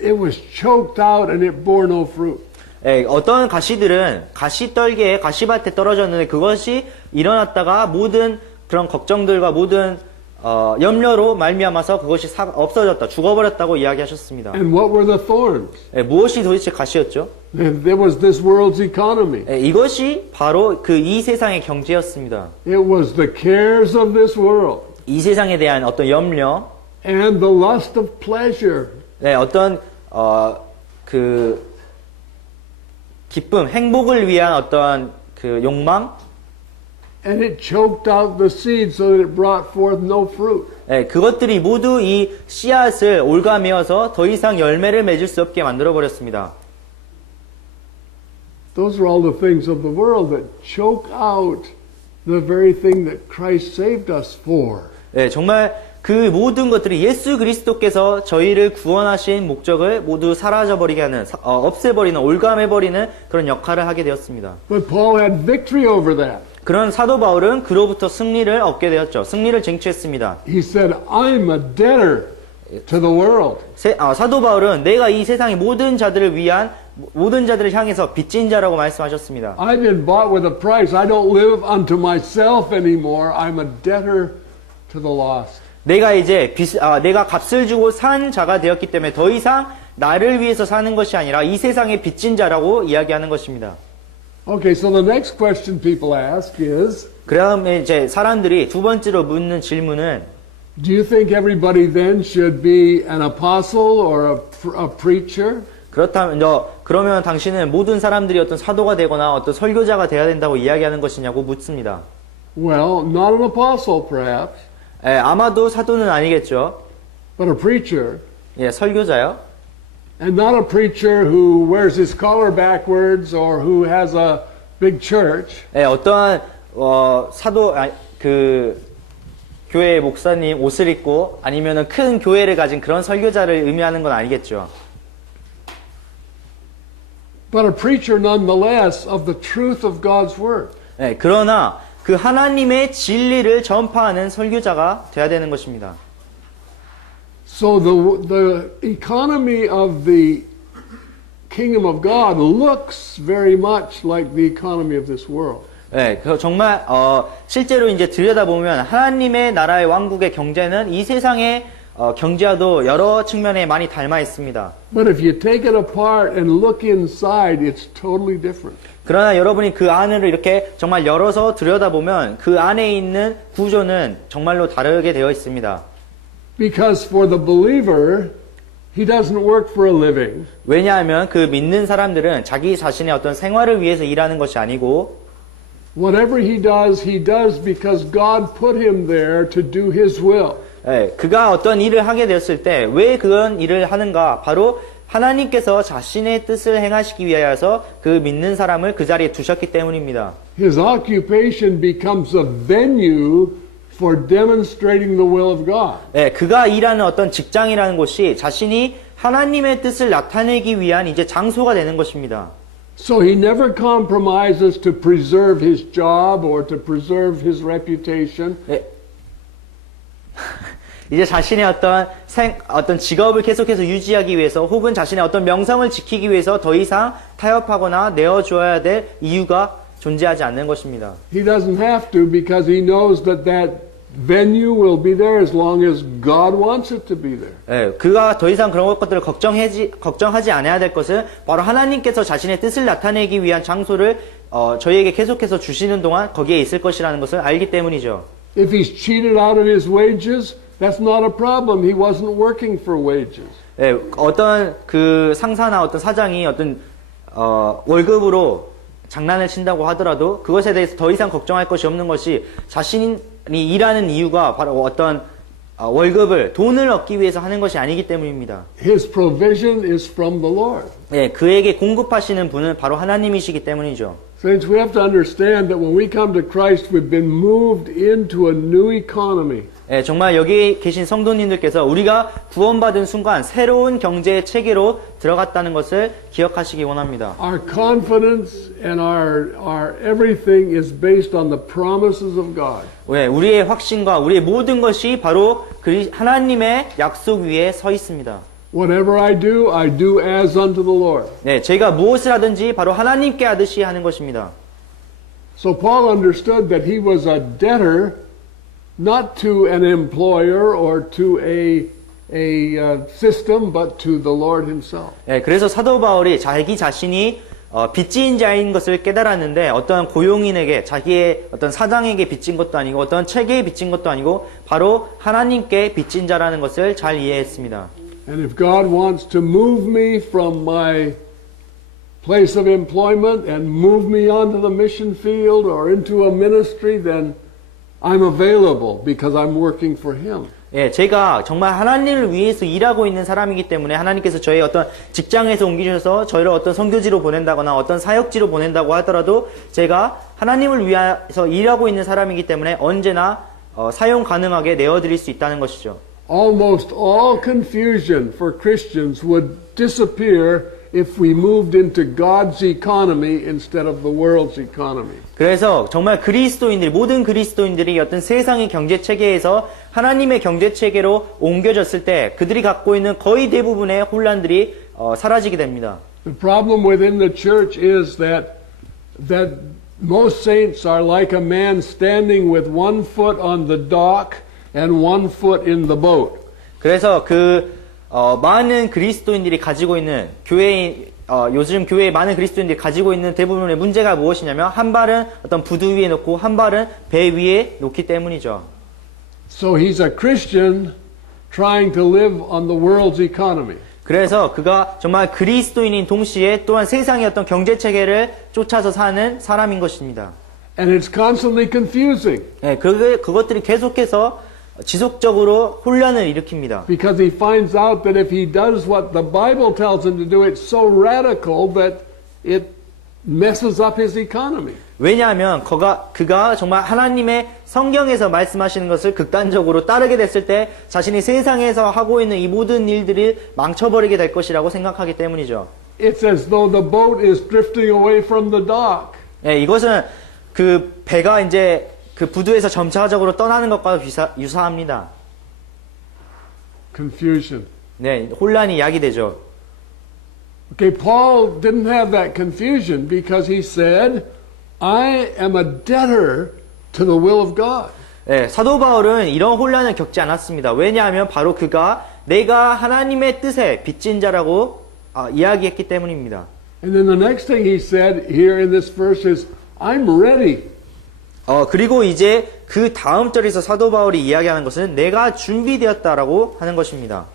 it was choked out and it bore no fruit. 예, 어떤 가시들은 가시떨기에 가시밭에 떨어졌는데 그것이 일어났다가 모든 그런 걱정들과 모든 염려로 말미암아서 그것이 없어졌다, 죽어버렸다고 이야기하셨습니다. And what were the thorns? 예, 무엇이 도대체 가시였죠? There was this world's economy. 예, 이것이 바로 그 이 세상의 경제였습니다. It was the cares of this world 이 세상에 대한 어떤 염려, and the lust of pleasure. 네, 어떤 그 기쁨, 행복을 위한 어떤 그 욕망, and it choked out the seed so that it brought forth no fruit. 예, 그것들이 모두 이 씨앗을 올가매어서 더 이상 열매를 맺을 수 없게 만들어 버렸습니다. Those are all the things of the world that choke out the very thing that Christ saved us for. 예, 정말 그 모든 것들이 예수 그리스도께서 저희를 구원하신 목적을 모두 사라져버리게 하는, 없애버리는, 올가매버리는 그런 역할을 하게 되었습니다. But Paul had victory over that. 그런 사도 바울은 그로부터 승리를 얻게 되었죠. 승리를 쟁취했습니다. He said, I'm a debtor to the world. 사도 바울은 내가 이 세상의 모든 자들을 위한 모든 자들을 향해서 빚진 자라고 말씀하셨습니다. I've been bought with a price. I don't live unto myself anymore. I'm a debtor to the lost. 내가 이제 내가 값을 주고 산 자가 되었기 때문에 더 이상 나를 위해서 사는 것이 아니라 이 세상의 빚진 자라고 이야기하는 것입니다. Okay, so the next question people ask is, 그다음에 이제 사람들이 두 번째로 묻는 질문은 do you think everybody then should be an apostle or a preacher? 그러면 당신은 모든 사람들이 어떤 사도가 되거나 어떤 설교자가 되어야 된다고 이야기하는 것이냐고 묻습니다. Well, not an apostle perhaps, 아마도 사도는 아니겠죠. but a preacher. 예, 설교자요. And not a preacher who wears his collar backwards or who has a big church. 예, 어떠한 교회 목사님 옷을 입고 아니면은 큰 교회를 가진 그런 설교자를 의미하는 건 아니겠죠. But a preacher nonetheless of the truth of God's word. 예, 그러나 그 하나님의 진리를 전파하는 설교자가 돼야 되는 것입니다. So the economy of the kingdom of God looks very much like the economy of this world. 네, 정말 실제로 이제 들여다보면 하나님의 나라의 왕국의 경제는 이 세상의 경제와도 여러 측면에 많이 닮아 있습니다. But if you take it apart and look inside, it's totally different. 그러나 여러분이 그 안을 이렇게 정말 열어서 들여다보면 그 안에 있는 구조는 정말로 다르게 되어 있습니다. Because for the believer, he doesn't work for a living. 왜냐하면 그 믿는 사람들은 자기 자신의 어떤 생활을 위해서 일하는 것이 아니고 Whatever he does because God put him there to do his will. 예, 그가 어떤 일을 하게 되었을 때 왜 그런 일을 하는가? 바로 하나님께서 자신의 뜻을 행하시기 위하여서 그 믿는 사람을 그 자리에 두셨기 때문입니다. His occupation becomes a venue for demonstrating the will of God. 예, 그가 일하는 어떤 직장이라는 곳이 자신이 하나님의 뜻을 나타내기 위한 이제 장소가 되는 것입니다. So he never compromises to preserve his job or to preserve his reputation. 예. 이제 자신의 어떤 직업을 계속해서 유지하기 위해서 혹은 자신의 어떤 명성을 지키기 위해서 더 이상 타협하거나 내어줘야 될 이유가 존재하지 않는 것입니다. He doesn't have to because he knows that venue will be there as long as God wants it to be there. 예, 그가 더 이상 그런 것들을 걱정하지 않아야 될 것은 바로 하나님께서 자신의 뜻을 나타내기 위한 장소를 저희에게 계속해서 주시는 동안 거기에 있을 것이라는 것을 알기 때문이죠. If he's cheated out of his wages, that's not a problem. He wasn't working for wages. 예, 어떤 그 상사나 어떤 사장이 어떤 월급으로 장난을 친다고 하더라도 그것에 대해서 더 이상 걱정할 것이 없는 것이 자신이 일하는 이유가 바로 어떤 돈을 얻기 위해서 하는 것이 아니기 때문입니다. His provision is from the Lord. 예, 그에게 공급하시는 분은 바로 하나님이시기 때문이죠. Saints, we have to understand that when we come to Christ, we've been moved into a new economy. 예, 정말 여기 계신 성도님들께서 우리가 구원받은 순간 새로운 경제의 체계로 들어갔다는 것을 기억하시기 원합니다. Our confidence and our everything is based on the promises of God. 예, 우리의 확신과 우리의 모든 것이 바로 하나님의 약속 위에 서 있습니다. Whatever I do as unto the Lord. 네, 제가 무엇을 하든지 바로 하나님께 하듯이 하는 것입니다. So Paul understood that he was a debtor not to an employer or to a system, but to the Lord himself. 네, 그래서 사도 바울이 자기 자신이 빚진 자인 것을 깨달았는데 어떤 고용인에게 자기의 어떤 사장에게 빚진 것도 아니고 어떤 체계에 빚진 것도 아니고 바로 하나님께 빚진 자라는 것을 잘 이해했습니다. And if God wants to move me from my place of employment and move me onto the mission field or into a ministry, then I'm available because I'm working for Him. 예, 제가 정말 하나님을 위해서 일하고 있는 사람이기 때문에 하나님께서 저희 어떤 직장에서 옮기셔서 저희를 어떤 선교지로 보낸다거나 어떤 사역지로 보낸다고 하더라도 제가 하나님을 위해서 일하고 있는 사람이기 때문에 언제나 사용 가능하게 내어드릴 수 있다는 것이죠. Almost all confusion for Christians would disappear if we moved into God's economy instead of the world's economy. 그래서 정말 모든 그리스도인들이 어떤 세상의 경제 체계에서 하나님의 경제 체계로 옮겨졌을 때 그들이 갖고 있는 거의 대부분의 혼란들이 사라지게 됩니다. The problem within the church is that most saints are like a man standing with one foot on the dock and one foot in the boat. 그래서 많은 그리스도인들이 가지고 있는 요즘 교회의 많은 그리스도인들이 가지고 있는 대부분의 문제가 무엇이냐면 한 발은 어떤 부두 위에 놓고 한 발은 배 위에 놓기 때문이죠. So he's a Christian trying to live on the world's economy. 그래서 그가 정말 그리스도인인 동시에 또한 세상의 어떤 경제 체계를 쫓아서 사는 사람인 것입니다. And it's constantly confusing. 네, 그것들이 계속해서 지속적으로 혼란을 일으킵니다. Because he finds out that if he does what the Bible tells him to do, it's so radical that it messes up his economy. 왜냐하면 그가 정말 하나님의 성경에서 말씀하시는 것을 극단적으로 따르게 됐을 때 자신이 세상에서 하고 있는 이 모든 일들을 망쳐버리게 될 것이라고 생각하기 때문이죠. It's as though the boat is drifting away from the dock. 네, 이것은 그 배가 이제 그 부두에서 점차적으로 떠나는 것과 유사합니다. Confusion. 네, 혼란이 야기되죠. Okay, Paul didn't have that confusion because he said, I am a debtor to the will of God. 네, 사도 바울은 이런 혼란을 겪지 않았습니다. 왜냐하면 바로 그가 내가 하나님의 뜻에 빚진 자라고 이야기했기 때문입니다. And then the next thing he said here in this verse is, I'm ready. 그리고 이제 그 다음 절에서 사도 바울이 이야기하는 것은 내가 준비되었다라고 하는 것입니다.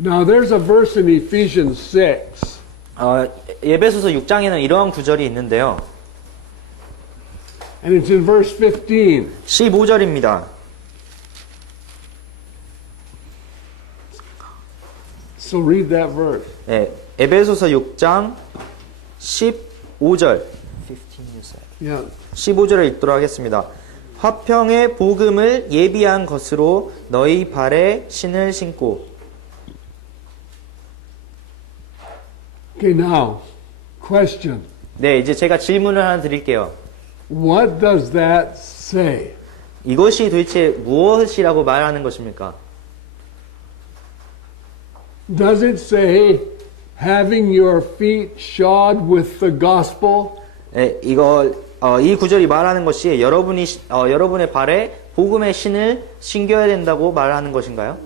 Now there's a verse in Ephesians 6. 에베소서 6장에는 이러한 구절이 있는데요. And it's in verse 15. 15절입니다. So read that verse. 네, 에베소서 6장 15절. Yeah. 15절을 읽도록 하겠습니다. 화평의 복음을 예비한 것으로 너희 발에 신을 신고. Okay, now, question. 네, 이제 제가 질문을 하나 드릴게요. What does that say? 이것이 도대체 무엇이라고 말하는 것입니까? Does it say having your feet shod with the gospel? 네, 이 구절이 말하는 것이 여러분의 발에 복음의 신을 신겨야 된다고 말하는 것인가요?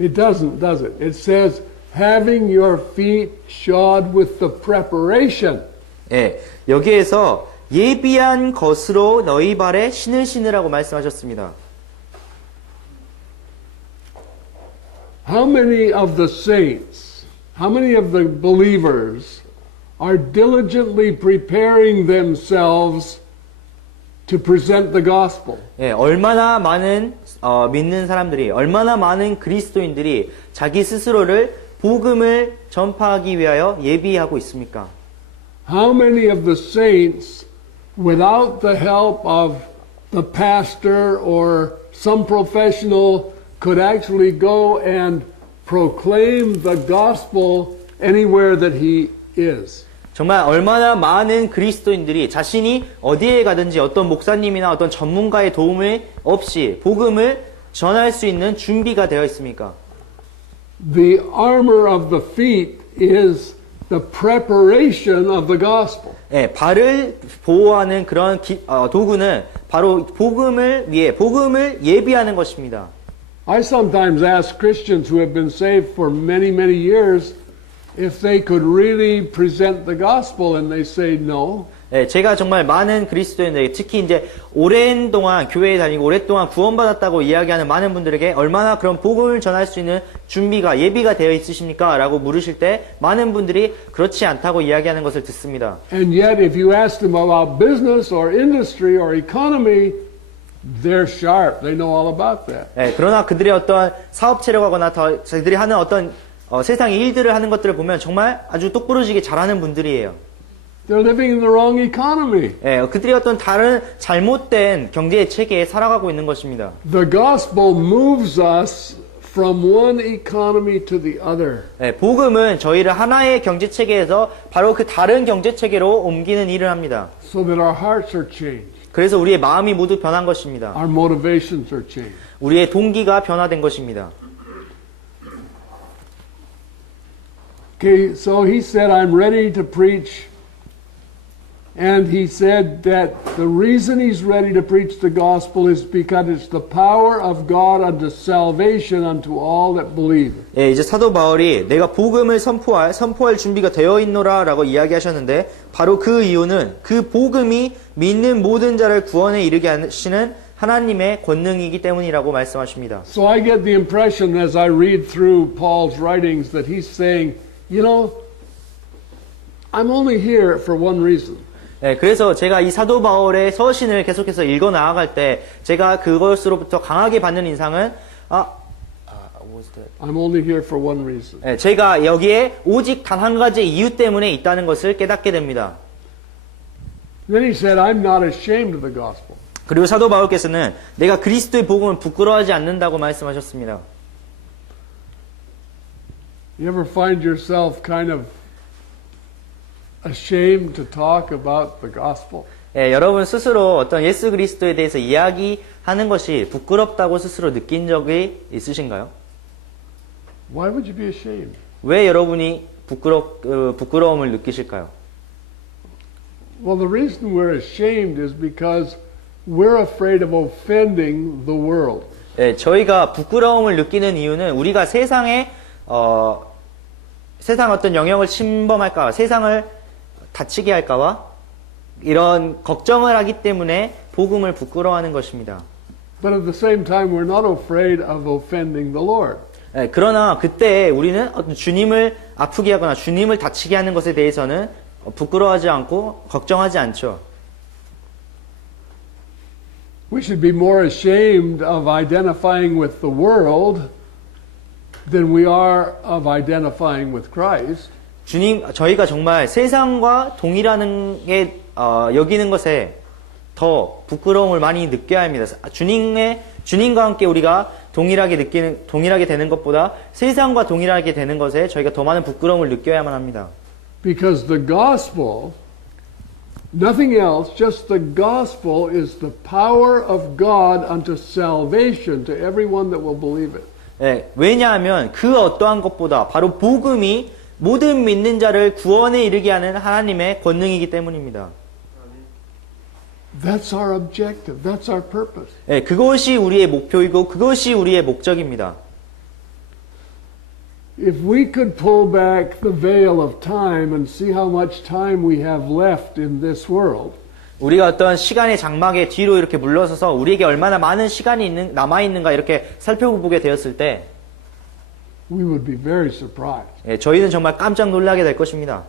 It doesn't, does it? It says having your feet shod with the preparation. 네, 여기에서 예비한 것으로 너희 발에 신을 신으라고 말씀하셨습니다. How many of the saints, how many of the believers are diligently preparing themselves to present the gospel? 예, 얼마나 많은 믿는 사람들이, 얼마나 많은 그리스도인들이 자기 스스로를 복음을 전파하기 위하여 예비하고 있습니까? How many of the saints, without the help of the pastor or some professional, could actually go and proclaim the gospel anywhere that he is? 정말 얼마나 많은 그리스도인들이 자신이 어디에 가든지 어떤 목사님이나 어떤 전문가의 도움을 없이 복음을 전할 수 있는 준비가 되어 있습니까? The armor of the feet is the preparation of the gospel. 예, 발을 보호하는 그런 도구는 바로 복음을 예비하는 것입니다. I sometimes ask Christians who have been saved for many, years if they could really present the gospel, and they say no. 예, 제가 정말 많은 그리스도인들에게 특히 이제 오랜 동안 교회에 다니고 오랫동안 구원받았다고 이야기하는 많은 분들에게 얼마나 그런 복음을 전할 수 있는 준비가 예비가 되어 있으십니까? 라고 물으실 때 많은 분들이 그렇지 않다고 이야기하는 것을 듣습니다. And yet, if you ask them about business or industry or economy, they're sharp. They know all about that. 예, 그러나 그들의 어떤 사업 체력하거나 그들이 하는 어떤 세상의 일들을 하는 것들을 보면 정말 아주 똑부러지게 잘하는 분들이에요. They're living in the wrong economy. 예, 그들이 어떤 다른 잘못된 경제 체계에 살아가고 있는 것입니다. The gospel moves us from one economy to the other. 예, 복음은 저희를 하나의 경제 체계에서 바로 그 다른 경제 체계로 옮기는 일을 합니다. So that our hearts are changed. 그래서 우리의 마음이 모두 변한 것입니다. Our motivations are changed. 우리의 동기가 변화된 것입니다. Okay, so he said, I'm ready to preach. And he said that the reason he's ready to preach the gospel is because it's the power of God unto salvation unto all that believe. 예, 이제 사도 바울이 내가 복음을 선포할 준비가 되어 있노라 라고 이야기하셨는데 바로 그 이유는 그 복음이 믿는 모든 자를 구원에 이르게 하시는 하나님의 권능이기 때문이라고 말씀하십니다. So I get the impression as I read through Paul's writings that he's saying, you know, I'm only here for one reason. 네, 그래서 제가 이 사도 바울의 서신을 계속해서 읽어 나아갈 때 제가 그것으로부터 강하게 받는 인상은 I'm only here for one reason. 네, 제가 여기에 오직 단 한 가지 이유 때문에 있다는 것을 깨닫게 됩니다. Then he said, I'm not ashamed of the gospel. 그리고 사도 바울께서는 내가 그리스도의 복음을 부끄러워하지 않는다고 말씀하셨습니다. You ever find yourself kind of ashamed to talk about the gospel? 예, 여러분 스스로 어떤 예수 그리스도에 대해서 이야기하는 것이 부끄럽다고 스스로 느낀 적이 있으신가요? Why would you be ashamed? 왜 여러분이 부끄러움을 느끼실까요? Well, the reason we're ashamed is because we're afraid of offending the world. 예, 저희가 부끄러움을 느끼는 이유는 우리가 세상 어떤 영역을 침범할까, 세상을 다치게 할까와 이런 걱정을 하기 때문에 복음을 부끄러워하는 것입니다. But at the same time, we're not afraid of offending the Lord. 예, 그러나 그때 우리는 어떤 주님을 아프게 하거나 주님을 다치게 하는 것에 대해서는 부끄러워하지 않고 걱정하지 않죠. We should be more ashamed of identifying with the world than we are of identifying with Christ. 저희가 정말 세상과 동일하는 게 여기는 것에 더 부끄러움을 많이 느껴야 합니다. 주님과 함께 우리가 동일하게 되는 것보다 세상과 동일하게 되는 것에 저희가 더 많은 부끄러움을 느껴야만 합니다. Because the gospel, nothing else, just the gospel is the power of God unto salvation to everyone that will believe it. 예, 왜냐하면 그 어떠한 것보다 바로 복음이 모든 믿는 자를 구원에 이르게 하는 하나님의 권능이기 때문입니다. That's our objective. That's our purpose. 예, 그것이 우리의 목표이고 그것이 우리의 목적입니다. If we could pull back the veil of time and see how much time we have left in this world, 우리가 어떤 시간의 장막에 뒤로 이렇게 물러서서 우리에게 얼마나 많은 시간이 남아있는가 이렇게 살펴보게 되었을 때 we would be very surprised. 예, 저희는 정말 깜짝 놀라게 될 것입니다.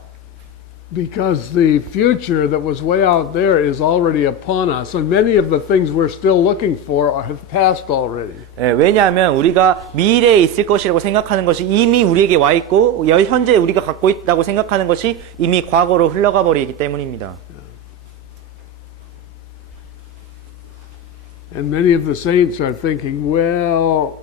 Because the future that was way out there is already upon us, and many of the things we're still looking for have passed already. 예, 왜냐하면 우리가 미래에 있을 것이라고 생각하는 것이 이미 우리에게 와 있고 현재 우리가 갖고 있다고 생각하는 것이 이미 과거로 흘러가 버리기 때문입니다. And many of the saints are thinking, well,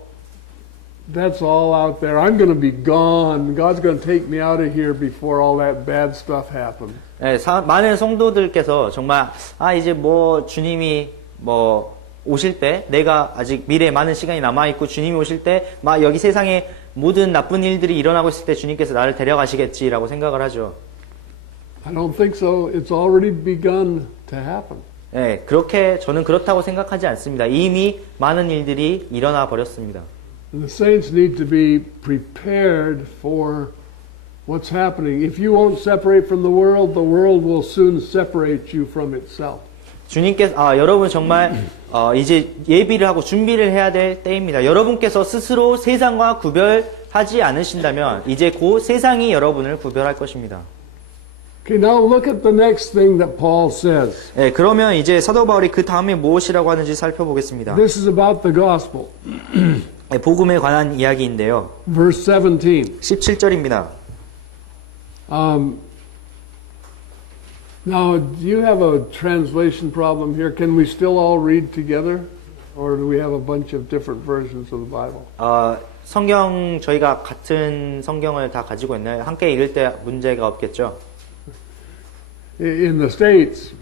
that's all out there. I'm going to be gone. God's going to take me out of here before all that bad stuff happens. 예, 많은 성도들께서 정말 이제 주님이 오실 때 내가 아직 미래에 많은 시간이 남아 있고 주님이 오실 때 여기 세상에 모든 나쁜 일들이 일어나고 있을 때 주님께서 나를 데려가시겠지라고 생각을 하죠. I don't think so. It's already begun to happen. 예, 저는 그렇다고 생각하지 않습니다. 이미 많은 일들이 일어나 버렸습니다. And the saints need to be prepared for what's happening? If you won't separate from the world will soon separate you from itself. 주님께서 여러분 정말 이제 예비를 하고 준비를 해야 될 때입니다. 여러분께서 스스로 세상과 구별하지 않으신다면 이제 곧 세상이 여러분을 구별할 것입니다. Okay, now look at the next thing that Paul says. 네, 그러면 이제 사도 바울이 그 다음에 무엇이라고 하는지 살펴보겠습니다. This is about the gospel. 네, 복음에 관한 이야기인데요. Verse 17. 17절입니다. Now, do you have a translation problem here? Can we still all read together? Or do we have a bunch of different versions of the Bible? 성경 저희가 같은 성경을 다 가지고 있나요? 함께 읽을 때 문제가 없겠죠? In the States,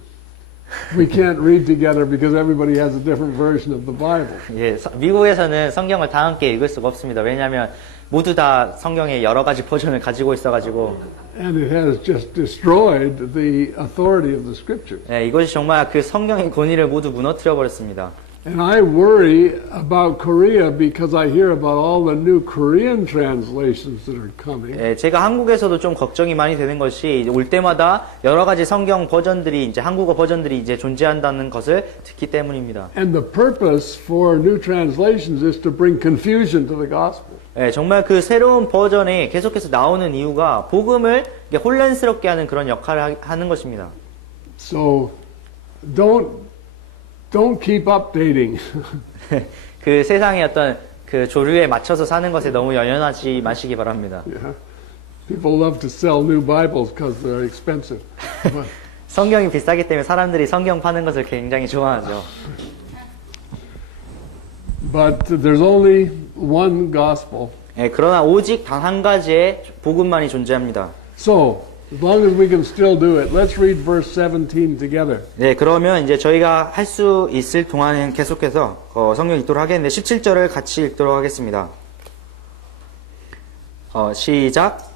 we can't read together because everybody has a different version of the Bible. 예, 미국에서는 성경을 다 함께 읽을 수가 없습니다. 왜냐하면 모두 다 성경의 여러 가지 버전을 가지고 있어가지고. And it has just destroyed the authority of the Scripture. 예, 이것이 정말 그 성경의 권위를 모두 무너뜨려 버렸습니다. And I worry about Korea because I hear about all the new Korean translations that are coming. 예, 제가 한국에서도 좀 걱정이 많이 되는 것이 올 때마다 여러 가지 성경 버전들이 이제 한국어 버전들이 이제 존재한다는 것을 듣기 때문입니다. And the purpose for new translations is to bring confusion to the gospel. 예, 정말 그 새로운 버전이 계속해서 나오는 이유가 복음을 혼란스럽게 하는 그런 역할을 하는 것입니다. So don't keep updating. 그 세상의 어떤 그 조류에 맞춰서 사는 것에 너무 연연하지 마시기 바랍니다. Yeah. People love to sell new Bibles because they're expensive. But 성경이 비싸기 때문에 사람들이 성경 파는 것을 굉장히 좋아하죠. But there's only one gospel. 예, 그러나 오직 단 한 가지의 복음만이 존재합니다. So, as long as we can still do it, let's read verse 17 together. 네, 그러면 이제 저희가 할 수 있을 동안은 계속해서 성경 읽도록 하겠는데 17절을 같이 읽도록 하겠습니다. 시작.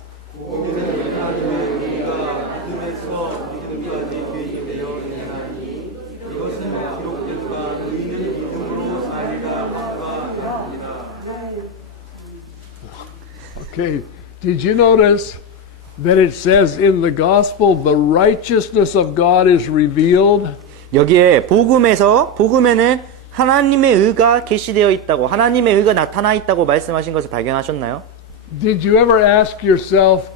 Okay, did you notice that it says in the gospel the righteousness of God is revealed? 여기에 복음에는 하나님의 의가 계시되어 있다고, 하나님의 의가 나타나 있다고 말씀하신 것을 발견하셨나요? Did you ever ask yourself,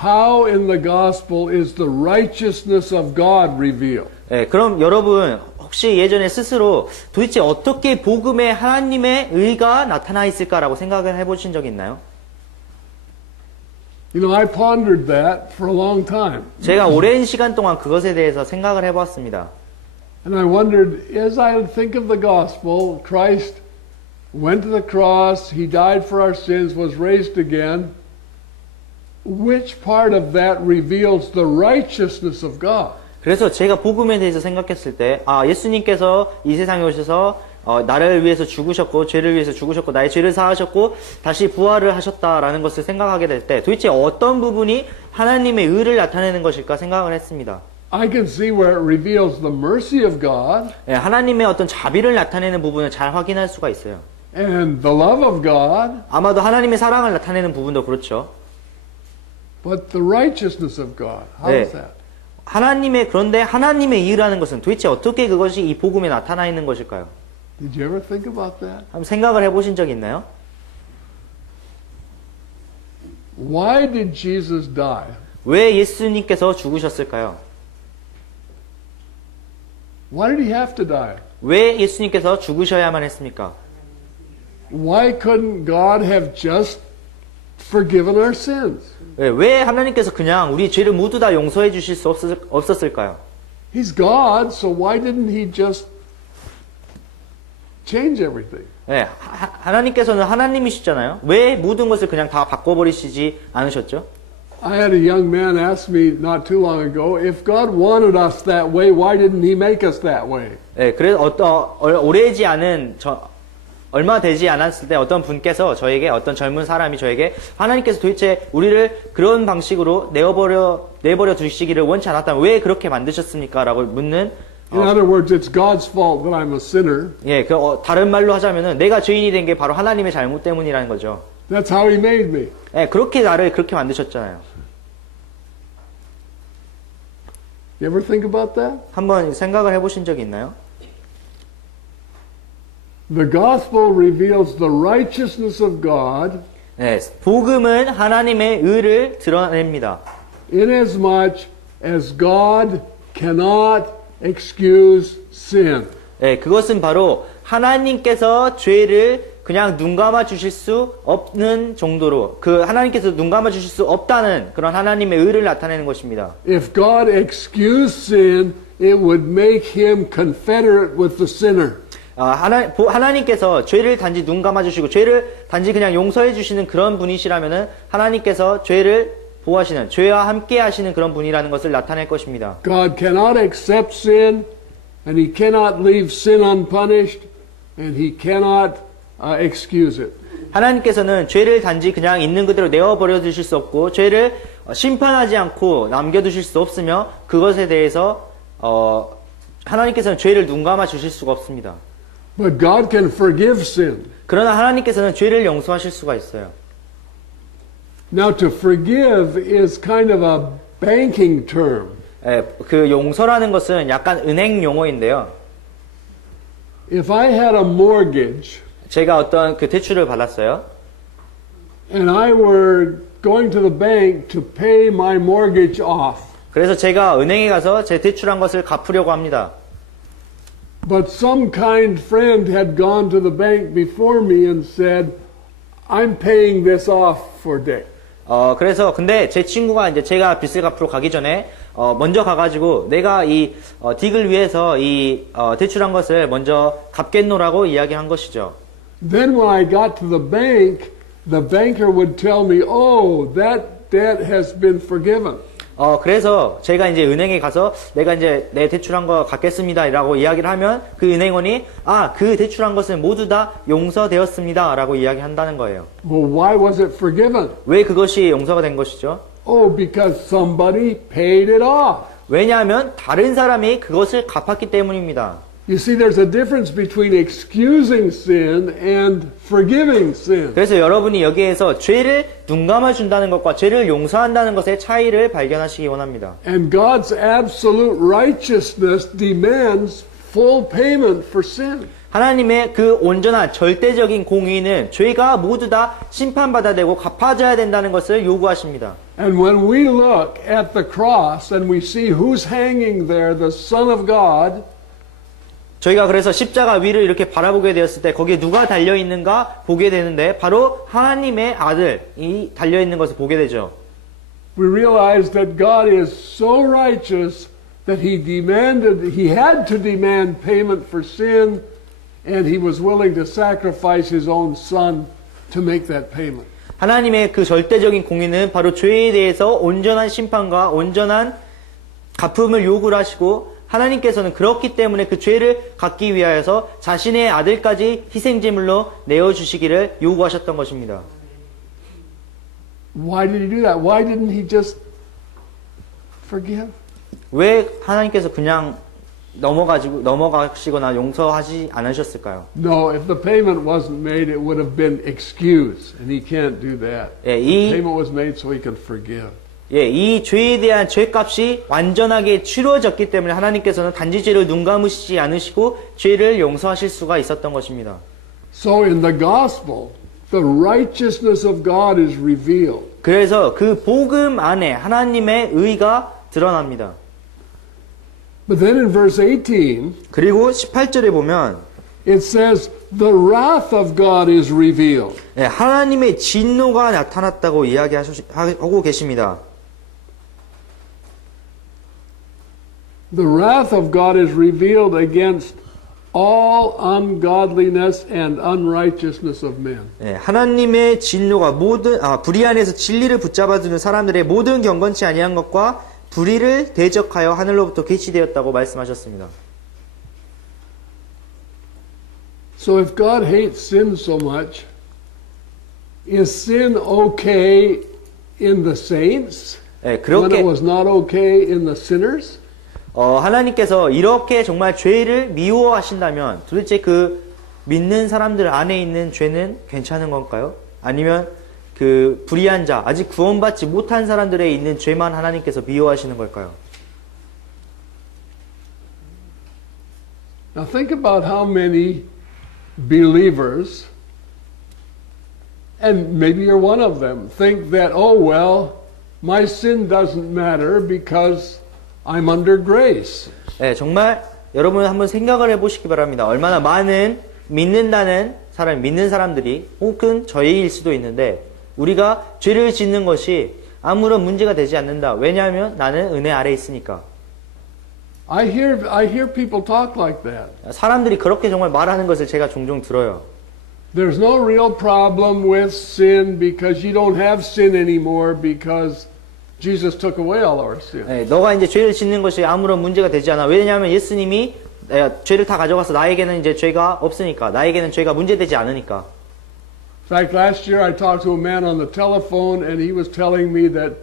how in the gospel is the righteousness of God revealed? 네, 그럼 여러분 혹시 예전에 스스로 도대체 어떻게 복음에 하나님의 의가 나타나 있을까라고 생각을 해보신 적 있나요? You know, I pondered that for a long time. 제가 오랜 시간 동안 그것에 대해서 생각을 해보았습니다. And I wondered, as I think of the gospel, Christ went to the cross, He died for our sins, was raised again. Which part of that reveals the righteousness of God? 그래서 제가 복음에 대해서 생각했을 때, 예수님께서 이 세상에 오셔서 나를 위해서 죽으셨고, 죄를 위해서 죽으셨고, 나의 죄를 사하셨고, 다시 부활을 하셨다라는 것을 생각하게 될 때, 도대체 어떤 부분이 하나님의 의를 나타내는 것일까 생각을 했습니다. I can see where it reveals the mercy of God. 네, 하나님의 어떤 자비를 나타내는 부분을 잘 확인할 수가 있어요. And the love of God. 아마도 하나님의 사랑을 나타내는 부분도 그렇죠. But the righteousness of God, how 네. is that? 그런데 하나님의 의라는 것은 도대체 어떻게 그것이 이 복음에 나타나 있는 것일까요? Did you ever think about that? 한번 생각을 해보신 적 있나요? Why did Jesus die? 왜 예수님께서 죽으셨을까요? Why did He have to die? 왜 예수님께서 죽으셔야만 했습니까? Why couldn't God have just forgiven our sins? 왜 하나님께서 그냥 우리 죄를 모두 다 용서해 주실 수 없었을까요? He's God, so why didn't He just change everything? 네, 하나님께서는 하나님이시잖아요. 왜 모든 것을 그냥 다 바꿔버리시지 않으셨죠? I had a young man ask me not too long ago, if God wanted us that way, why didn't He make us that way? 네, 그래서 얼마 되지 않았을 때 어떤 분께서 어떤 젊은 사람이 저에게 하나님께서 도대체 우리를 그런 방식으로 내버려 두시기를 원치 않았다면 왜 그렇게 만드셨습니까? 라고 묻는 In other words, it's God's fault that I'm a sinner. 예, 다른 말로 하자면은 내가 죄인이 된 게 바로 하나님의 잘못 때문이라는 거죠. That's how He made me. 예, 나를 그렇게 만드셨잖아요. You ever think about that? 한번 생각을 해보신 적이 있나요? The gospel reveals the righteousness of God 네, 복음은 하나님의 의를 드러냅니다. inasmuch as God cannot excuse sin. 네, 그것은 바로 하나님께서 죄를 그냥 눈 감아 주실 수 없는 정도로 하나님께서 눈 감아 주실 수 없다는 그런 하나님의 의를 나타내는 것입니다. If God excused sin, it would make him confederate with the sinner. 하나님께서 죄를 단지 눈 감아 주시고 죄를 단지 그냥 용서해 주시는 그런 분이시라면은 하나님께서 죄를 보호하시는 죄와 함께 하시는 그런 분이라는 것을 나타낼 것입니다. God cannot accept sin, and he cannot leave sin unpunished, and he cannot excuse it. 하나님께서는 죄를 단지 그냥 있는 그대로 내어버려 두실 수 없고 죄를 심판하지 않고 남겨두실 수 없으며 그것에 대해서 하나님께서는 죄를 눈 감아 주실 수가 없습니다. But God can forgive sin. 그러나 하나님께서는 죄를 용서하실 수가 있어요. Now to forgive is kind of a banking term. 그 용서라는 것은 약간 은행 용어인데요. If I had a mortgage 제가 어떤 그 대출을 받았어요. and I were going to the bank to pay my mortgage off. 그래서 제가 은행에 가서 제 대출한 것을 갚으려고 합니다. But some kind friend had gone to the bank before me and said, I'm paying this off for debt. 그래서 근데 제 친구가 이제 제가 빚을 갚으러 가기 전에 먼저 가가지고 내가 이 딕을 위해서 이 대출한 것을 먼저 갚겠노라고 이야기한 것이죠. Then when I got to the banker would tell me, oh, that debt has been forgiven. 그래서 제가 이제 은행에 가서 내가 이제 내 대출한 거 갚겠습니다 라고 이야기를 하면 그 은행원이 그 대출한 것은 모두 다 용서되었습니다 라고 이야기한다는 거예요. Well, why was it forgiven? 왜 그것이 용서가 된 것이죠? Oh, because somebody paid it off. 왜냐하면 다른 사람이 그것을 갚았기 때문입니다. You see, there's a difference between excusing sin and forgiving sin. 그래서 여러분이 여기에서 죄를 눈 감아준다는 것과 죄를 용서한다는 것의 차이를 발견하시기 원합니다. And God's absolute righteousness demands full payment for sin. 하나님의 그 온전한 절대적인 공의는 죄가 모두 다 심판받아야 되고 갚아져야 된다는 것을 요구하십니다. And when we look at the cross and we see who's hanging there, the Son of God, 저희가 그래서 십자가 위를 이렇게 바라보게 되었을 때 거기에 누가 달려있는가 보게 되는데 바로 하나님의 아들이 달려있는 것을 보게 되죠. we realize that God is so righteous that he had to demand payment for sin, and he was willing to sacrifice his own son to make that payment. 하나님의 그 절대적인 공의는 바로 죄에 대해서 온전한 심판과 온전한 갚음을 요구를 하시고 하나님께서는 그렇기 때문에 그 죄를 갚기 위하여서 자신의 아들까지 희생제물로 내어주시기를 요구하셨던 것입니다. Why did he do that? Why didn't he just forgive? 왜 하나님께서 그냥 넘어가시거나 용서하지 않으셨을까요? No, if the payment wasn't made, it would have been excused, and he can't do that. 예, The payment was made so he can forgive. 이 죄에 대한 죄값이 완전하게 치루어졌기 때문에 하나님께서는 단지 죄를 눈 감으시지 않으시고 죄를 용서하실 수가 있었던 것입니다. So in the gospel, the righteousness of God is revealed. 그래서 그 복음 안에 하나님의 의가 드러납니다. But then in verse 18, 그리고 18절에 보면 it says, the wrath of God is revealed. 하나님의 진노가 나타났다고 이야기하고 계십니다. The wrath of God is revealed against all ungodliness and unrighteousness of men. 하나님의 진노가 불의안에서 진리를 붙잡아주는 사람들의 모든 경건치 아니한 것과 불의를 대적하여 하늘로부터 계시되었다고 말씀하셨습니다. So if God hates sin so much, is sin okay in the saints when 그렇게 it was not okay in the sinners? 하나님께서 이렇게 정말 죄를 미워하신다면 도대체 그 믿는 사람들 안에 있는 죄는 괜찮은 건가요? 아니면 그 불의한 자, 아직 구원받지 못한 사람들에 있는 죄만 하나님께서 미워하시는 걸까요? Now think about how many believers, and maybe you're one of them, think that, oh well, my sin doesn't matter because I'm under grace. 네, 정말 여러분 한번 생각을 해보시기 바랍니다. 얼마나 많은 믿는 사람들이 혹은 저희일 수도 있는데 우리가 죄를 짓는 것이 아무런 문제가 되지 않는다. 왜냐하면 나는 은혜 아래 있으니까. I hear people talk like that. 사람들이 그렇게 정말 말하는 것을 제가 종종 들어요. There's no real problem with sin because you don't have sin anymore because Jesus took away all our sin. 네, 너가 이제 죄를 짓는 것이 아무런 문제가 되지 않아. 왜냐하면 예수님이 죄를 다 가져가서 나에게는 이제 죄가 없으니까, 나에게는 죄가 문제되지 않으니까. In fact, last year I talked to a man on the telephone and he was telling me that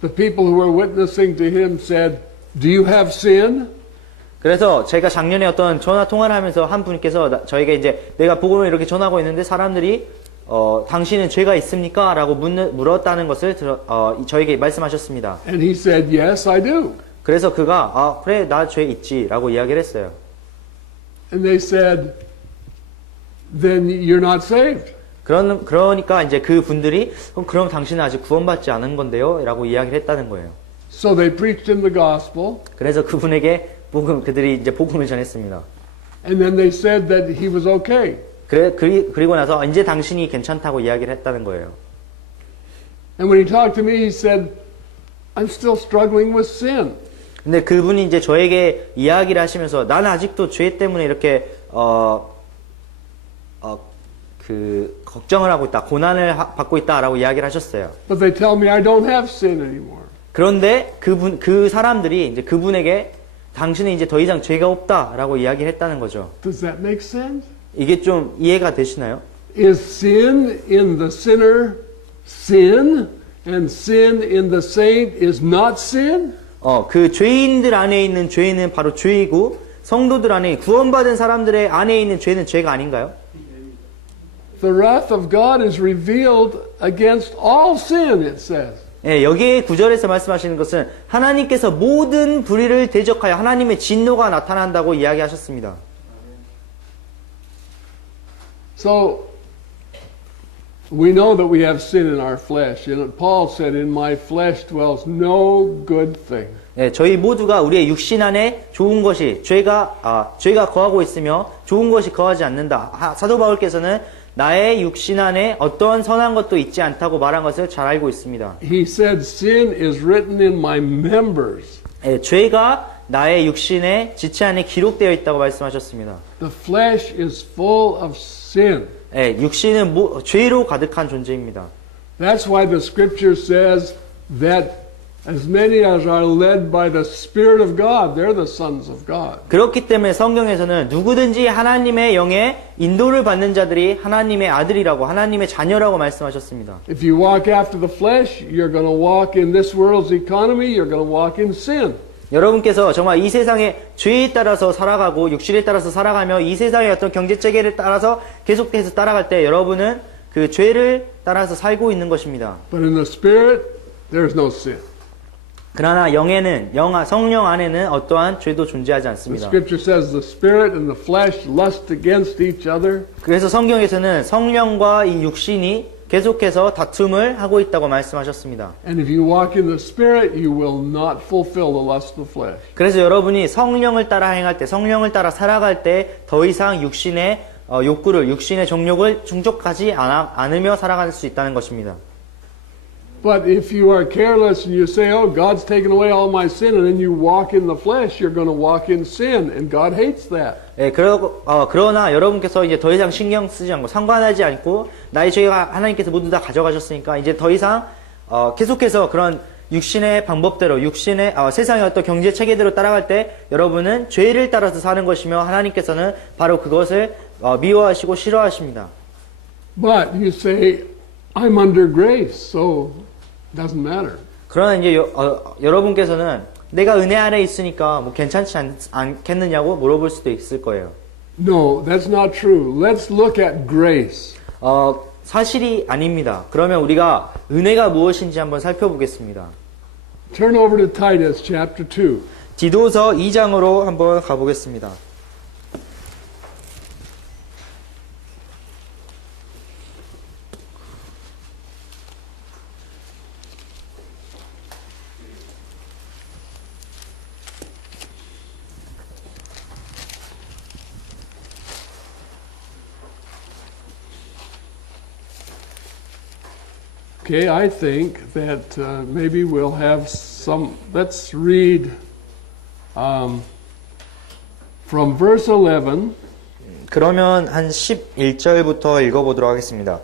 the people who were witnessing to him said, "Do you have sin?" 그래서 제가 작년에 어떤 전화 통화를 하면서 한 분께서 저에게 이제 내가 복음을 이렇게 전하고 있는데 사람들이 당신은 죄가 있습니까? 라고 물었다는 것을 저에게 말씀하셨습니다. And he said, "Yes, I do." 그래서 그가 그래 나 죄 있지 라고 이야기를 했어요. And they said, "Then you're not saved." 그러니까 이제 그 분들이 그럼 당신은 아직 구원받지 않은 건데요? 라고 이야기를 했다는 거예요. So they preached him the gospel. 그래서 그분에게 그들이 이제 복음을 전했습니다. And then they said that he was okay. 그리고 나서 이제 당신이 괜찮다고 이야기를 했다는 거예요. And when he talked to me, he said, "I'm still struggling with sin." 근데 그분이 이제 저에게 이야기를 하시면서 나는 아직도 죄 때문에 이렇게 걱정을 하고 있다, 고난을 받고 있다라고 이야기를 하셨어요. But they tell me I don't have sin anymore. 그런데 그 사람들이 이제 그분에게 당신은 이제 더 이상 죄가 없다라고 이야기를 했다는 거죠. Does that make sense? 이게 좀 이해가 되시나요? Is sin in the sinner sin, and sin in the saint is not sin? 그 죄인들 안에 있는 죄는 바로 죄이고 성도들 안에 구원받은 사람들의 안에 있는 죄는 죄가 아닌가요? The wrath of God is revealed against all sin, it says. 예, 여기에 구절에서 말씀하시는 것은 하나님께서 모든 불의를 대적하여 하나님의 진노가 나타난다고 이야기하셨습니다. So we know that we have sin in our flesh, and Paul said, "In my flesh dwells no good thing." 예, 저희 모두가 우리의 육신 안에 좋은 것이 죄가 거하고 있으며 좋은 것이 거하지 않는다. 사도 바울께서는 나의 육신 안에 어떠한 선한 것도 있지 않다고 말한 것을 잘 알고 있습니다. He said, "Sin is written in my members." 예, 죄가 나의 육신의 지체 안에 기록되어 있다고 말씀하셨습니다. The flesh is full of sin. 예, 육신은 죄로 가득한 존재입니다. That's why the scripture says that as many as are led by the Spirit of God, they're the sons of God. 그렇기 때문에 성경에서는 누구든지 하나님의 영에 인도를 받는 자들이 하나님의 아들이라고 하나님의 자녀라고 말씀하셨습니다. If you walk after the flesh, you're going to walk in this world's economy, you're going to walk in sin. 여러분께서 정말 이 세상의 죄에 따라서 살아가고 육신에 따라서 살아가며 이 세상의 어떤 경제 체계를 따라서 계속해서 따라갈 때 여러분은 그 죄를 따라서 살고 있는 것입니다. But in the Spirit, there's no sin. 그러나 성령 안에는 어떠한 죄도 존재하지 The 않습니다. scripture says the Spirit and the flesh lust against each other. 그래서 성경에서는 성령과 이 육신이 계속해서 다툼을 하고 있다고 말씀하셨습니다. And if you walk in the Spirit, you will not fulfill the lust of the flesh. 그래서 여러분이 성령을 따라 행할 때, 성령을 따라 살아갈 때 더 이상 육신의 욕구를, 육신의 정욕을 충족하지 않으며 살아갈 수 있다는 것입니다. But if you are careless and you say, "Oh, God's taken away all my sin," and then you walk in the flesh, you're going to walk in sin, and God hates that. 예, 그러나 여러분께서 이제 더 이상 신경 쓰지 않고 상관하지 않고 나의 죄가 하나님께서 모두 다 가져가셨으니까 이제 더 이상 계속해서 그런 육신의 방법대로 세상의 어떤 경제 체계대로 따라갈 때 여러분은 죄를 따라서 사는 것이며 하나님께서는 바로 그것을 미워하시고 싫어하십니다. But you say, "I'm under grace, so it doesn't matter." 그러나 이제 여러분께서는 내가 은혜 아래 있으니까 뭐 괜찮지 않겠느냐고 물어볼 수도 있을 거예요. No, that's not true. Let's look at grace. 사실이 아닙니다. 그러면 우리가 은혜가 무엇인지 한번 살펴보겠습니다. Turn over to Titus chapter 2. 디도서 2장으로 한번 가보겠습니다. Okay, I think that maybe we'll have some. Let's read from verse 11 그러면 한 11절부터 읽어보도록 하겠습니다.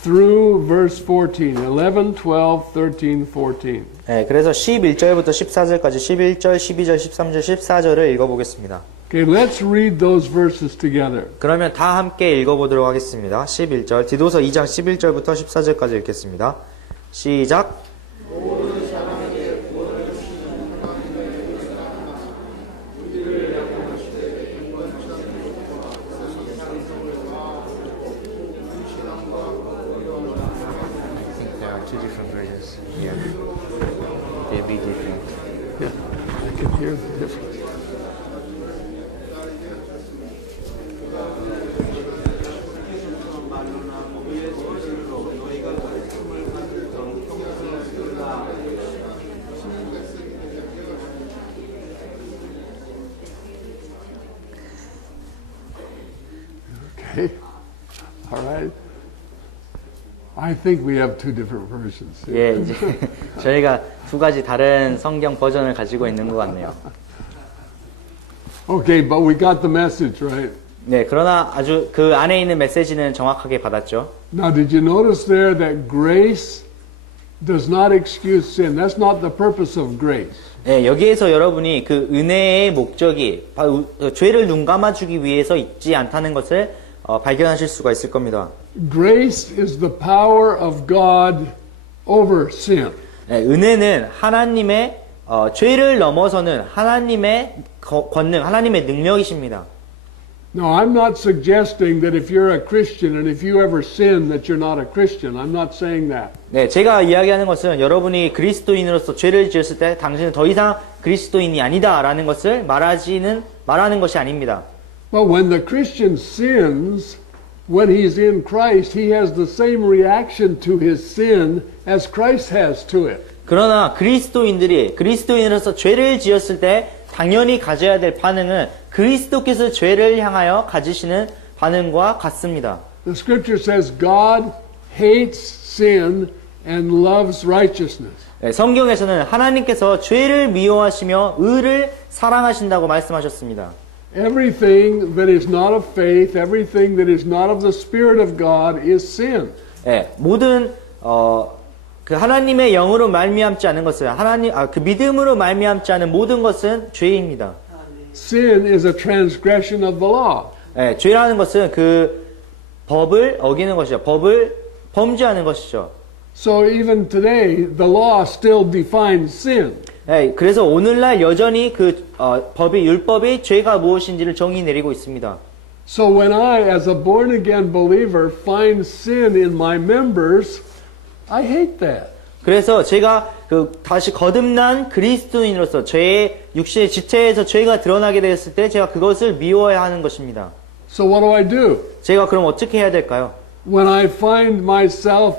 through verse 14. 11, 12, 13, 14. 네, 그래서 11절부터 14절까지 11절, 12절, 13절, 14절을 읽어보겠습니다. Okay, let's read those verses together. 그러면 다 함께 읽어보도록 하겠습니다. 11절, 디도서 2장 11절부터 14절까지 읽겠습니다. 시작. Yeah, I can hear the difference. Okay, all right. I think we have two different versions. 예, 이제 저희가 두 가지 다른 성경 버전을 가지고 있는 것 같네요. Okay, but we got the message, right? 네, 그러나 아주 그 안에 있는 메시지는 정확하게 받았죠. Now, did you notice there that grace does not excuse sin? That's not the purpose of grace. 네, 여기에서 여러분이 그 은혜의 목적이 바로 죄를 눈 감아주기 위해서 있지 않다는 것을 발견하실 수가 있을 겁니다. Grace is the power of God over sin. 네, 은혜는 하나님의 죄를 넘어서는 하나님의 권능, 하나님의 능력이십니다. Now, I'm not suggesting that if you're a Christian and if you ever sin that you're not a Christian. I'm not saying that. 네, 제가 이야기하는 것은 여러분이 그리스도인으로서 죄를 지었을 때 당신은 더 이상 그리스도인이 아니다라는 것을 말하는 것이 아닙니다. But when the Christian sins, when he's in Christ, he has the same reaction to his sin as Christ has to it. 그러나 그리스도인들이 그리스도인으로서 죄를 지었을 때 당연히 가져야 될 반응은 그리스도께서 죄를 향하여 가지시는 반응과 같습니다. The scripture says God hates sin and loves righteousness. 네, 성경에서는 하나님께서 죄를 미워하시며 의를 사랑하신다고 말씀하셨습니다. Everything that is not of faith, everything that is not of the Spirit of God is sin. 네, 모든 그 하나님의 영으로 말미암지 않은 것은 그 믿음으로 말미암지 않은 모든 것은 죄입니다. Sin is a transgression of the law. 네, 죄라는 것은 그 법을 어기는 것이죠. 법을 범죄하는 것이죠. So even today, the law still defines sin. 네, 그래서 오늘날 여전히 그 율법이 죄가 무엇인지를 정의 내리고 있습니다. So when I, as a born-again believer, find sin in my members, I hate that. 그래서 제가 그 다시 거듭난 그리스도인으로서 죄의 육신의 지체에서 죄가 드러나게 되었을 때 제가 그것을 미워해야 하는 것입니다. So what do I do? 제가 그럼 어떻게 해야 될까요? When I find myself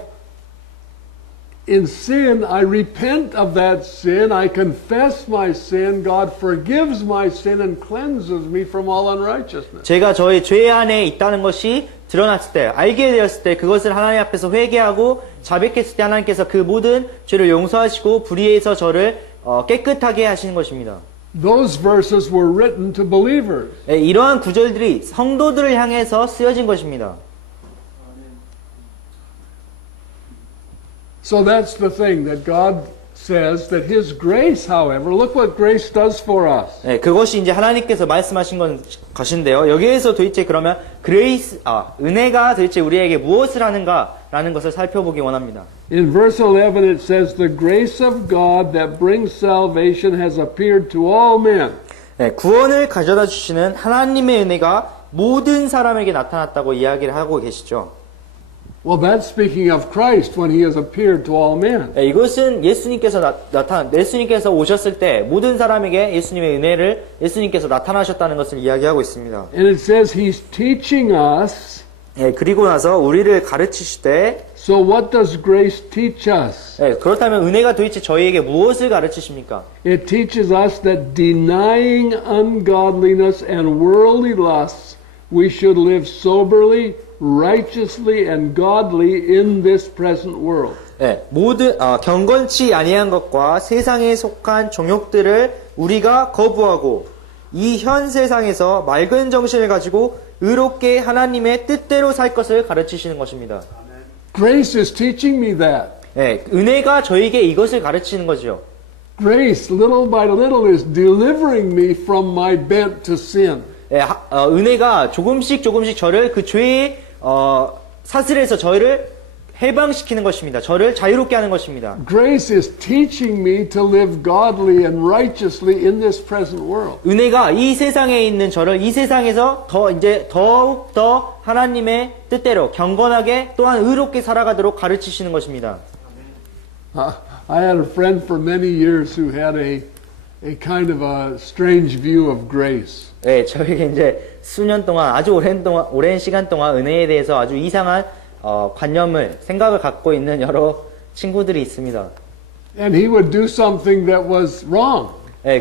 in sin, I repent of that sin, I confess my sin, God forgives my sin and cleanses me from all unrighteousness. 제가 저의 죄 안에 있다는 것이 드러났을 때, 알게 되었을 때 그것을 하나님 앞에서 회개하고 자백했을 때 하나님께서 그 모든 죄를 용서하시고 불의에서 저를 깨끗하게 하시는 것입니다. Those verses were written to believers. 네, 이러한 구절들이 성도들을 향해서 쓰여진 것입니다. So that's the thing that God says that His grace, however, look what grace does for us. 네, 그것이 이제 하나님께서 말씀하신 것인데요. 여기에서 도대체 그러면 은혜가 도대체 우리에게 무엇을 하는가라는 것을 살펴보기 원합니다. In verse 11 it says, the grace of God that brings salvation has appeared to all men. 네, 구원을 가져다 주시는 하나님의 은혜가 모든 사람에게 나타났다고 이야기를 하고 계시죠. Well, that's speaking of Christ when He has appeared to all men. 네, 이것은 예수님께서 오셨을 때 모든 사람에게 예수님의 은혜를 예수님께서 나타나셨다는 것을 이야기하고 있습니다. And it says He's teaching us. 네, 그리고 나서 우리를 가르치실 때 So what does grace teach us? 네, 그렇다면 은혜가 도대체 저희에게 무엇을 가르치십니까? It teaches us that denying ungodliness and worldly lusts, we should live soberly, righteously and godly in this present world. 모든 경건치 아니한 것과 세상에 속한 종욕들을 우리가 거부하고 이 현 세상에서 맑은 정신을 가지고 의롭게 하나님의 뜻대로 살 것을 가르치시는 것입니다. Grace is teaching me that. 은혜가 저에게 이것을 가르치는 거죠. Grace, little by little, is delivering me from my bent to sin. 은혜가 조금씩 저를 그 죄의 사슬에서 저를 해방시키는 것입니다. 저를 자유롭게 하는 것입니다. Grace is teaching me to live godly and righteously in this present world. 은혜가 이 세상에 있는 저를 이 세상에서 더욱 더 하나님의 뜻대로 경건하게 또한 의롭게 살아가도록 가르치시는 것입니다. I had a friend for many years who had a kind of a strange view of grace. 저에게 이제 수년 동안 아주 오랜 시간 동안 은혜에 대해서 아주 이상한 생각을 갖고 있는 여러 친구들이 있습니다. And he would do something that was wrong.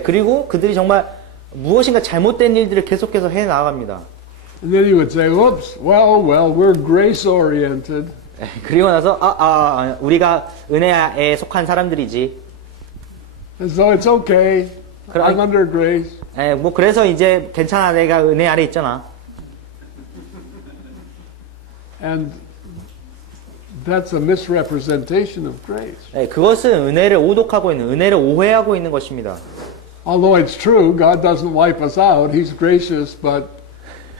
그리고 그들이 정말 무엇인가 잘못된 일들을 계속해서 해 나갑니다. And then he would say, "Oops, well, we're grace oriented." 그리고 나서 우리가 은혜에 속한 사람들이지. And so it's okay. I'm under grace. 그래서 이제 괜찮아, 내가 은혜 아래 있잖아. And that's a misrepresentation of grace. 그것은 은혜를 오독하고 있는, 은혜를 오해하고 있는 것입니다. Although it's true, God doesn't wipe us out. He's gracious, but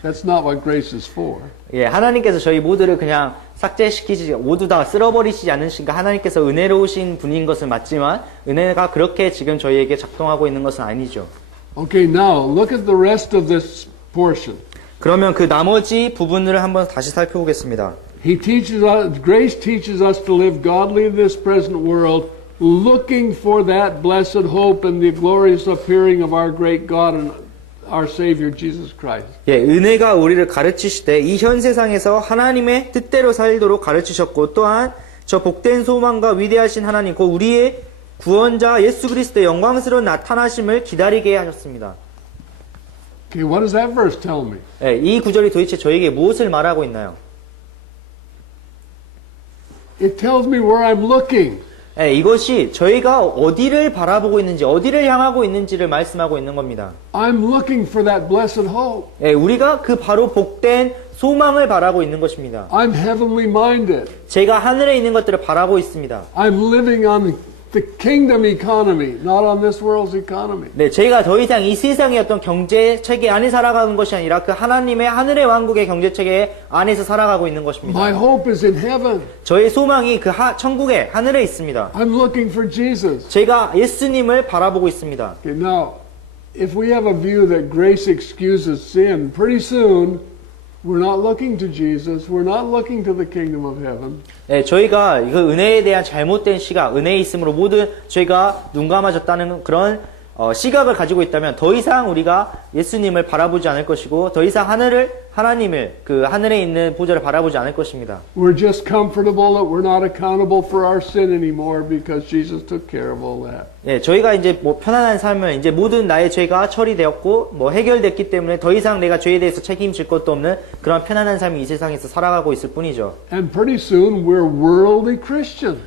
that's not what grace is for. 하나님께서 저희 모두를 그냥 삭제시키지, 모두 다 쓸어버리시지 않으신가. 하나님께서 은혜로우신 분인 것은 맞지만 은혜가 그렇게 지금 저희에게 작동하고 있는 것은 아니죠. Okay, now look at the rest of this portion. 그러면 그 나머지 부분을 한번 다시 살펴보겠습니다. Grace teaches us to live godly in this present world, looking for that blessed hope and the glorious appearing of our great God and our Savior Jesus Christ. 은혜가 우리를 가르치시되 이 현 세상에서 하나님의 뜻대로 살도록 가르치셨고 또한 저 복된 소망과 위대하신 하나님 곧 우리의 구원자 예수 그리스도의 영광스러운 나타나심을 기다리게 하셨습니다. Okay, what does that verse tell me? 이 구절이 도대체 저에게 무엇을 말하고 있나요? It tells me where I'm looking. 이것이 저희가 어디를 바라보고 있는지, 어디를 향하고 있는지를 말씀하고 있는 겁니다. I'm looking for that blessed hope. 우리가 그 바로 복된 소망을 바라고 있는 것입니다. I'm heavenly minded. 제가 하늘에 있는 것들을 바라고 있습니다. I'm living on the kingdom economy, not on this world's economy. 제가 더 이상 이 세상의 어떤 경제 체계 안에 살아가는 것이 아니라 그 하나님의 하늘의 왕국의 경제 체계 안에서 살아가고 있는 것입니다. My hope is in heaven. 저의 소망이 그 천국의 하늘에 있습니다. I'm looking for Jesus. 제가 예수님을 바라보고 있습니다. Okay, now, if we have a view that grace excuses sin, pretty soon we're not looking to Jesus. We're not looking to the kingdom of heaven. 저희가 그 은혜에 대한 잘못된 시각, 은혜에 있음으로 모든 저희가 눈 감아졌다는 그런 시각을 가지고 있다면 더 이상 우리가 예수님을 바라보지 않을 것이고 더 이상 하나님을 그 하늘에 있는 보좌를 바라보지 않을 것입니다. We're just comfortable that we're not accountable for our sin anymore because Jesus took care of all that. 저희가 이제 편안한 삶은 이제 모든 나의 죄가 처리되었고 해결됐기 때문에 더 이상 내가 죄에 대해서 책임질 것도 없는 그런 편안한 삶이 이 세상에서 살아가고 있을 뿐이죠. And pretty soon we're worldly Christians.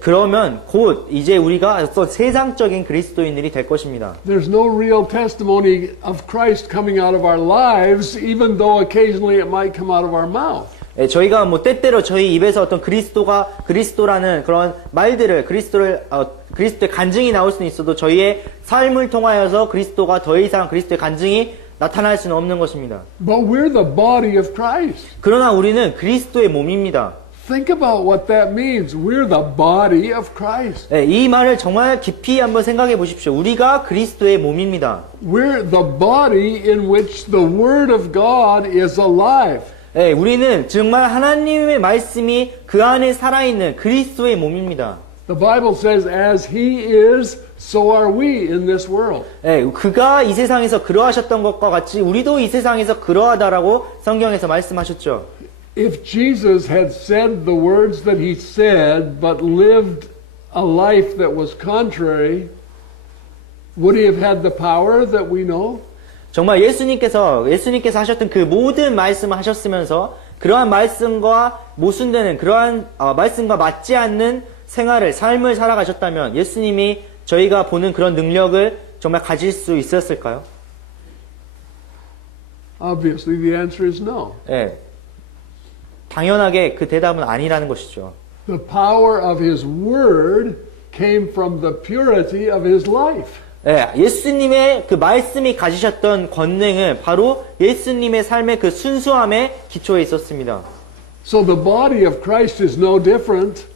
그러면 곧 이제 우리가 어떤 세상적인 그리스도인들이 될 것입니다. There's no real testimony of Christ coming out of our lives, even though occasionally it might come out of our mouth. 저희가 때때로 저희 입에서 어떤 그리스도라는 그런 말들을 그리스도의 간증이 나올 수는 있어도 저희의 삶을 통하여서 그리스도가 더 이상 그리스도의 간증이 나타날 수는 없는 것입니다. But we're the body of Christ. 그러나 우리는 그리스도의 몸입니다. Think about what that means. We're the body of Christ. 이 말을 정말 깊이 한번 생각해 보십시오. 우리가 그리스도의 몸입니다. We're the body in which the Word of God is alive. 우리는 정말 하나님의 말씀이 그 안에 살아있는 그리스도의 몸입니다. The Bible says, as He is, so are we in this world. 그가 이 세상에서 그러하셨던 것과 같이 우리도 이 세상에서 그러하다라고 성경에서 말씀하셨죠. If Jesus had said the words that He said, but lived a life that was contrary, would He have had the power that we know? 정말 예수님께서 하셨던 그 모든 말씀을 하셨으면서 그러한 말씀과 모순되는 그러한 말씀과 맞지 않는 생활을, 삶을 살아가셨다면 예수님이 저희가 보는 그런 능력을 정말 가질 수 있었을까요? Obviously, the answer is no. 예. 당연하게 그 대답은 아니라는 것이죠. The power of his word came from the purity of his life. 예, 예수님의 그 말씀이 가지셨던 권능은 바로 예수님의 삶의 그 순수함에 기초해 있었습니다. So the body of Christ is no different.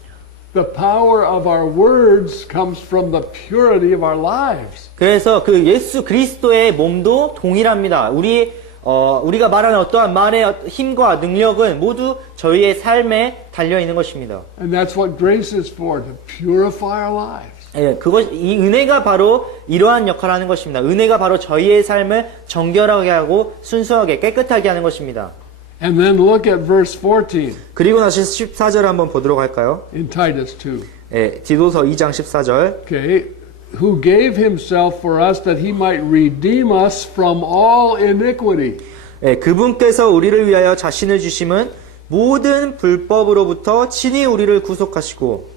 The power of our words comes from the purity of our lives. 그래서 그 예수 그리스도의 몸도 동일합니다. 우리가 말하는 어떠한 말의 힘과 능력은 모두 저희의 삶에 달려 있는 것입니다. And that's what grace is for, to purify our lives. 예, 이 은혜가 바로 이러한 역할을 하는 것입니다. 은혜가 바로 저희의 삶을 정결하게 하고 순수하게 깨끗하게 하는 것입니다. And then look at verse 14 그리고 나서 14절 한번 보도록 할까요? in Titus 2. 예, 디도서 2장 14절. Okay, who gave himself for us that he might redeem us from all iniquity. 예, 그분께서 우리를 위하여 자신을 주심은 모든 불법으로부터 친히 우리를 구속하시고.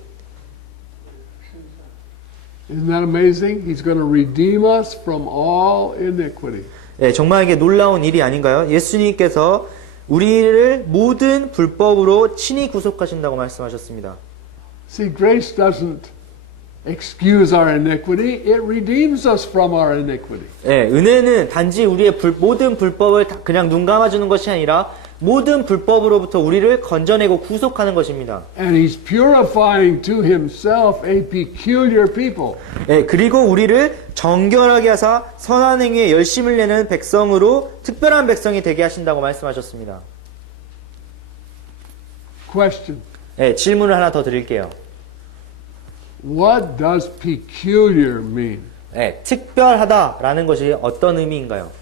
Isn't that amazing? He's going to redeem us from all iniquity. 예, 정말 이게 놀라운 일이 아닌가요? 예수님께서 우리를 모든 불법으로 친히 구속하신다고 말씀하셨습니다. See, grace doesn't excuse our iniquity. It redeems us from our iniquity. 예, 은혜는 단지 우리의 모든 불법을 그냥 눈 감아주는 것이 아니라 모든 불법으로부터 우리를 건져내고 구속하는 것입니다. And he's purifying to himself a peculiar people. 예, 그리고 우리를 정결하게 하사 선한 행위에 열심을 내는 백성으로 특별한 백성이 되게 하신다고 말씀하셨습니다. Question. 예, 질문을 하나 더 드릴게요. What does peculiar mean? 예, 특별하다라는 것이 어떤 의미인가요?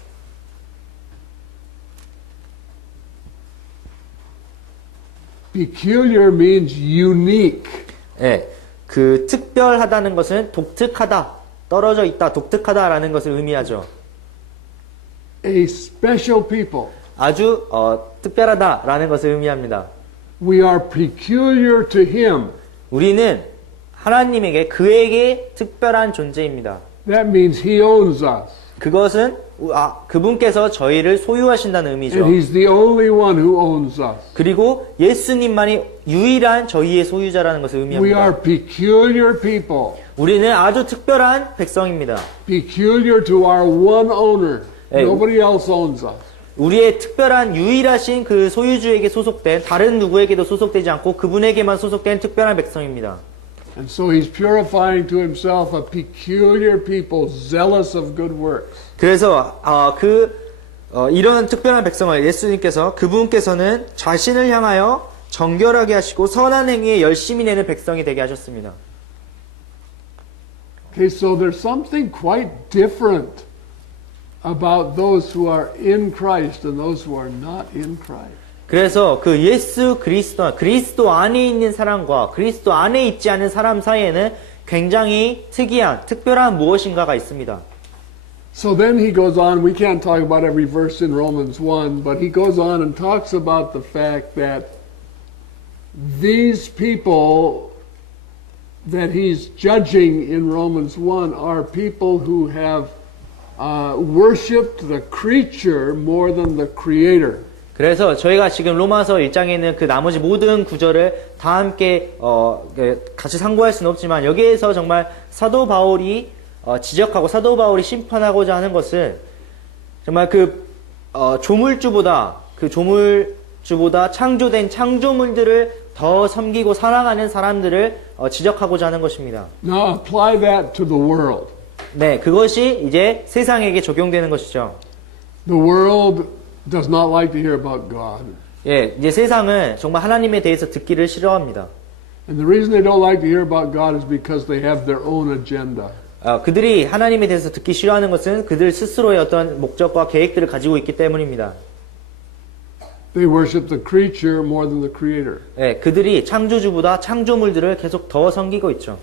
Peculiar means unique. 예, 그 특별하다는 것은 독특하다, 떨어져 있다, 독특하다라는 것을 의미하죠. A special people. 아주 특별하다라는 것을 의미합니다. We are peculiar to him. 우리는 하나님에게 그에게 특별한 존재입니다. That means he owns us. 그것은 그분께서 저희를 소유하신다는 의미죠. And he's the only one who owns us. 그리고 예수님만이 유일한 저희의 소유자라는 것을 We 의미합니다. are peculiar people. 우리는 아주 특별한 백성입니다. Peculiar to our one owner. Hey. Nobody else owns us. 우리의 특별한 유일하신 그 소유주에게 소속된 다른 누구에게도 소속되지 않고 그분에게만 소속된 특별한 백성입니다. And so he's purifying to himself a peculiar people, zealous of good works. 그래서 이런 특별한 백성을 예수님께서 그분께서는 자신을 향하여 정결하게 하시고 선한 행위에 열심히 내는 백성이 되게 하셨습니다. Okay, so there's something quite different about those who are in Christ and those who are not in Christ. 그래서 그 예수 그리스도 안에 있는 사람과 그리스도 안에 있지 않은 사람 사이에는 굉장히 특별한 무엇인가가 있습니다. So then he goes on, we can't talk about every verse in Romans 1, but he goes on and talks about the fact that these people that he's judging in Romans 1 are people who have worshipped the creature more than the creator. 그래서 저희가 지금 로마서 1장에 있는 그 나머지 모든 구절을 다 함께 같이 상고할 수는 없지만 여기에서 정말 사도 바울이 지적하고 사도 바울이 심판하고자 하는 것은 정말 조물주보다 창조된 창조물들을 더 섬기고 사랑하는 사람들을 지적하고자 하는 것입니다. Now apply that to the world. 네, 그것이 이제 세상에게 적용되는 것이죠. The world does not like to hear about God. 예, 이제 세상은 정말 하나님에 대해서 듣기를 싫어합니다. And the reason they don't like to hear about God is because they have their own agenda. 그들이 하나님에 대해서 듣기 싫어하는 것은 그들 스스로의 어떤 목적과 계획들을 가지고 있기 때문입니다. They worship the creature more than the creator. 예, 그들이 창조주보다 창조물들을 계속 더 섬기고 있죠.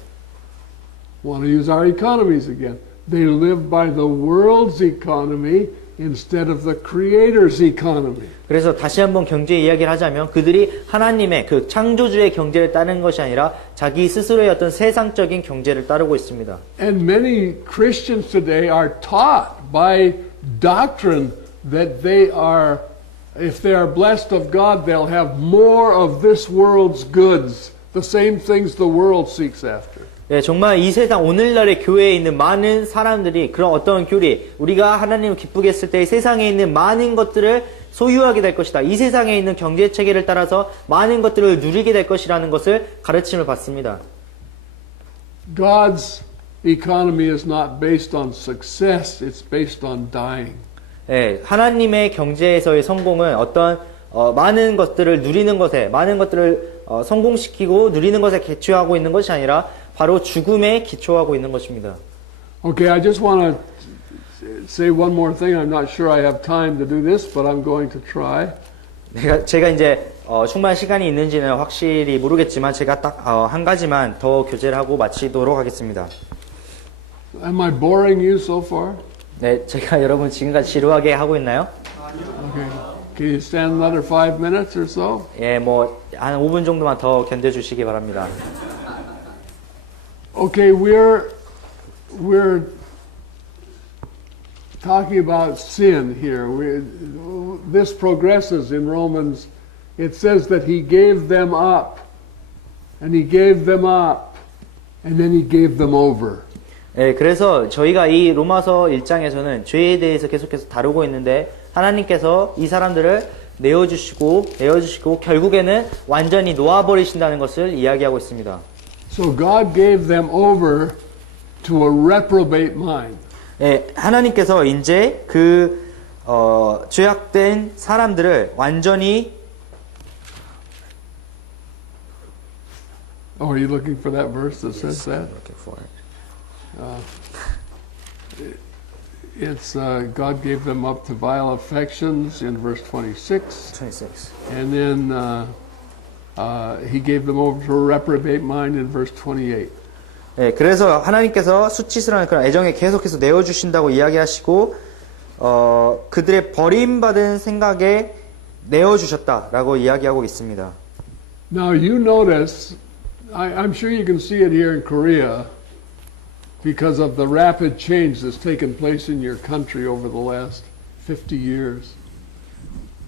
Want to use our economies again. They live by the world's economy instead of the Creator's economy. 그래서 다시 한번 경제 이야기를 하자면 그들이 하나님의 그 창조주의 경제를 따르는 것이 아니라 자기 스스로의 어떤 세상적인 경제를 따르고 있습니다. And many Christians today are taught by doctrine that they are, if they are blessed of God, they'll have more of this world's goods, the same things the world seeks after. 네, 정말 이 세상 오늘날의 교회에 있는 많은 사람들이 그런 어떤 교리, 우리가 하나님을 기쁘게 했을 때 이 세상에 있는 많은 것들을 소유하게 될 것이다. 이 세상에 있는 경제 체계를 따라서 많은 것들을 누리게 될 것이라는 것을 가르침을 받습니다. God's economy is not based on success, it's based on dying. 네, 하나님의 경제에서의 성공은 어떤 많은 것들을 누리는 것에, 많은 것들을 성공시키고 누리는 것에 기초하고 있는 것이 아니라 바로 죽음에 기초하고 있는 것입니다. Okay, I just want to say one more thing. I'm not sure I have time to do this, but I'm going to try. 제가 이제 충분한 시간이 있는지는 확실히 모르겠지만 제가 딱 한 가지만 더 교제를 하고 마치도록 하겠습니다. Am I boring you so far? 네, 제가 여러분 지금까지 지루하게 하고 있나요? Okay. Can you stand another 5 minutes or so? 예, 뭐 한 5분 정도만 더 견뎌주시기 바랍니다. Okay, we're talking about sin here. This progresses in Romans. It says that he gave them up, and he gave them up, and then he gave them over. 예, 그래서 저희가 이 로마서 1장에서는 죄에 대해서 계속해서 다루고 있는데 하나님께서 이 사람들을 내어주시고 결국에는 완전히 놓아버리신다는 것을 이야기하고 있습니다. So God gave them over to a reprobate mind. 예, 하나님께서 이제 그 죄악된 사람들을 완전히 Oh, are you looking for that verse that says that? It's God gave them up to vile affections in verse 26, 26. and then he gave them over to a reprobate mind in verse 28. 예, 그래서 하나님께서 수치스러운 그런 애정에 계속해서 내어주신다고 이야기하시고 그들의 버림받은 생각에 내어주셨다라고 이야기하고 있습니다. Now you notice, I'm sure you can see it here in Korea because of the rapid change that's taken place in your country over the last 50 years.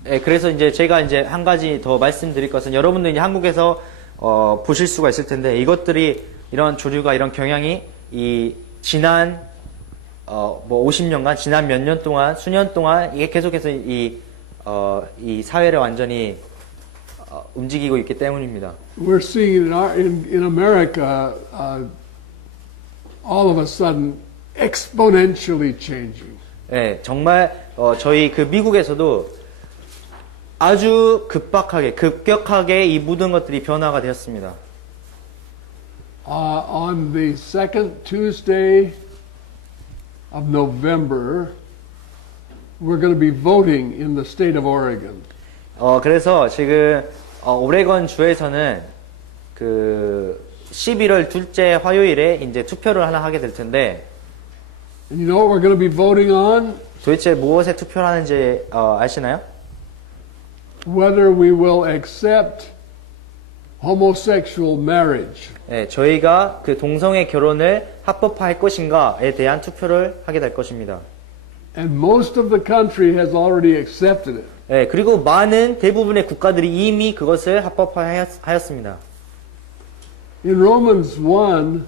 예, 그래서 이제 제가 이제 한 가지 더 말씀드릴 것은 여러분들 이제 한국에서 보실 수가 있을 텐데 이것들이 이런 조류가 이런 경향이 이 지난 뭐 50년간 지난 몇 년 동안 수년 동안 이게 계속해서 이 사회를 완전히 움직이고 있기 때문입니다. We're seeing in America all of a sudden exponentially changing. 예, 정말 저희 그 미국에서도 아주 급격하게 이 모든 것들이 변화가 되었습니다. On the second Tuesday of November, we're going to be voting in the state of Oregon. 그래서 지금 오레곤 주에서는 그 11월 둘째 화요일에 이제 투표를 하나 하게 될 텐데 And you know what we're going to be voting on? 도대체 무엇에 투표를 하는지 아시나요? Whether we will accept homosexual marriage. 네, 저희가 그 동성애 결혼을 합법화할 것인가에 대한 투표를 하게 될 것입니다. And most of the country has already accepted it. 네, 그리고 대부분의 국가들이 이미 그것을 합법화하였습니다. In Romans 1,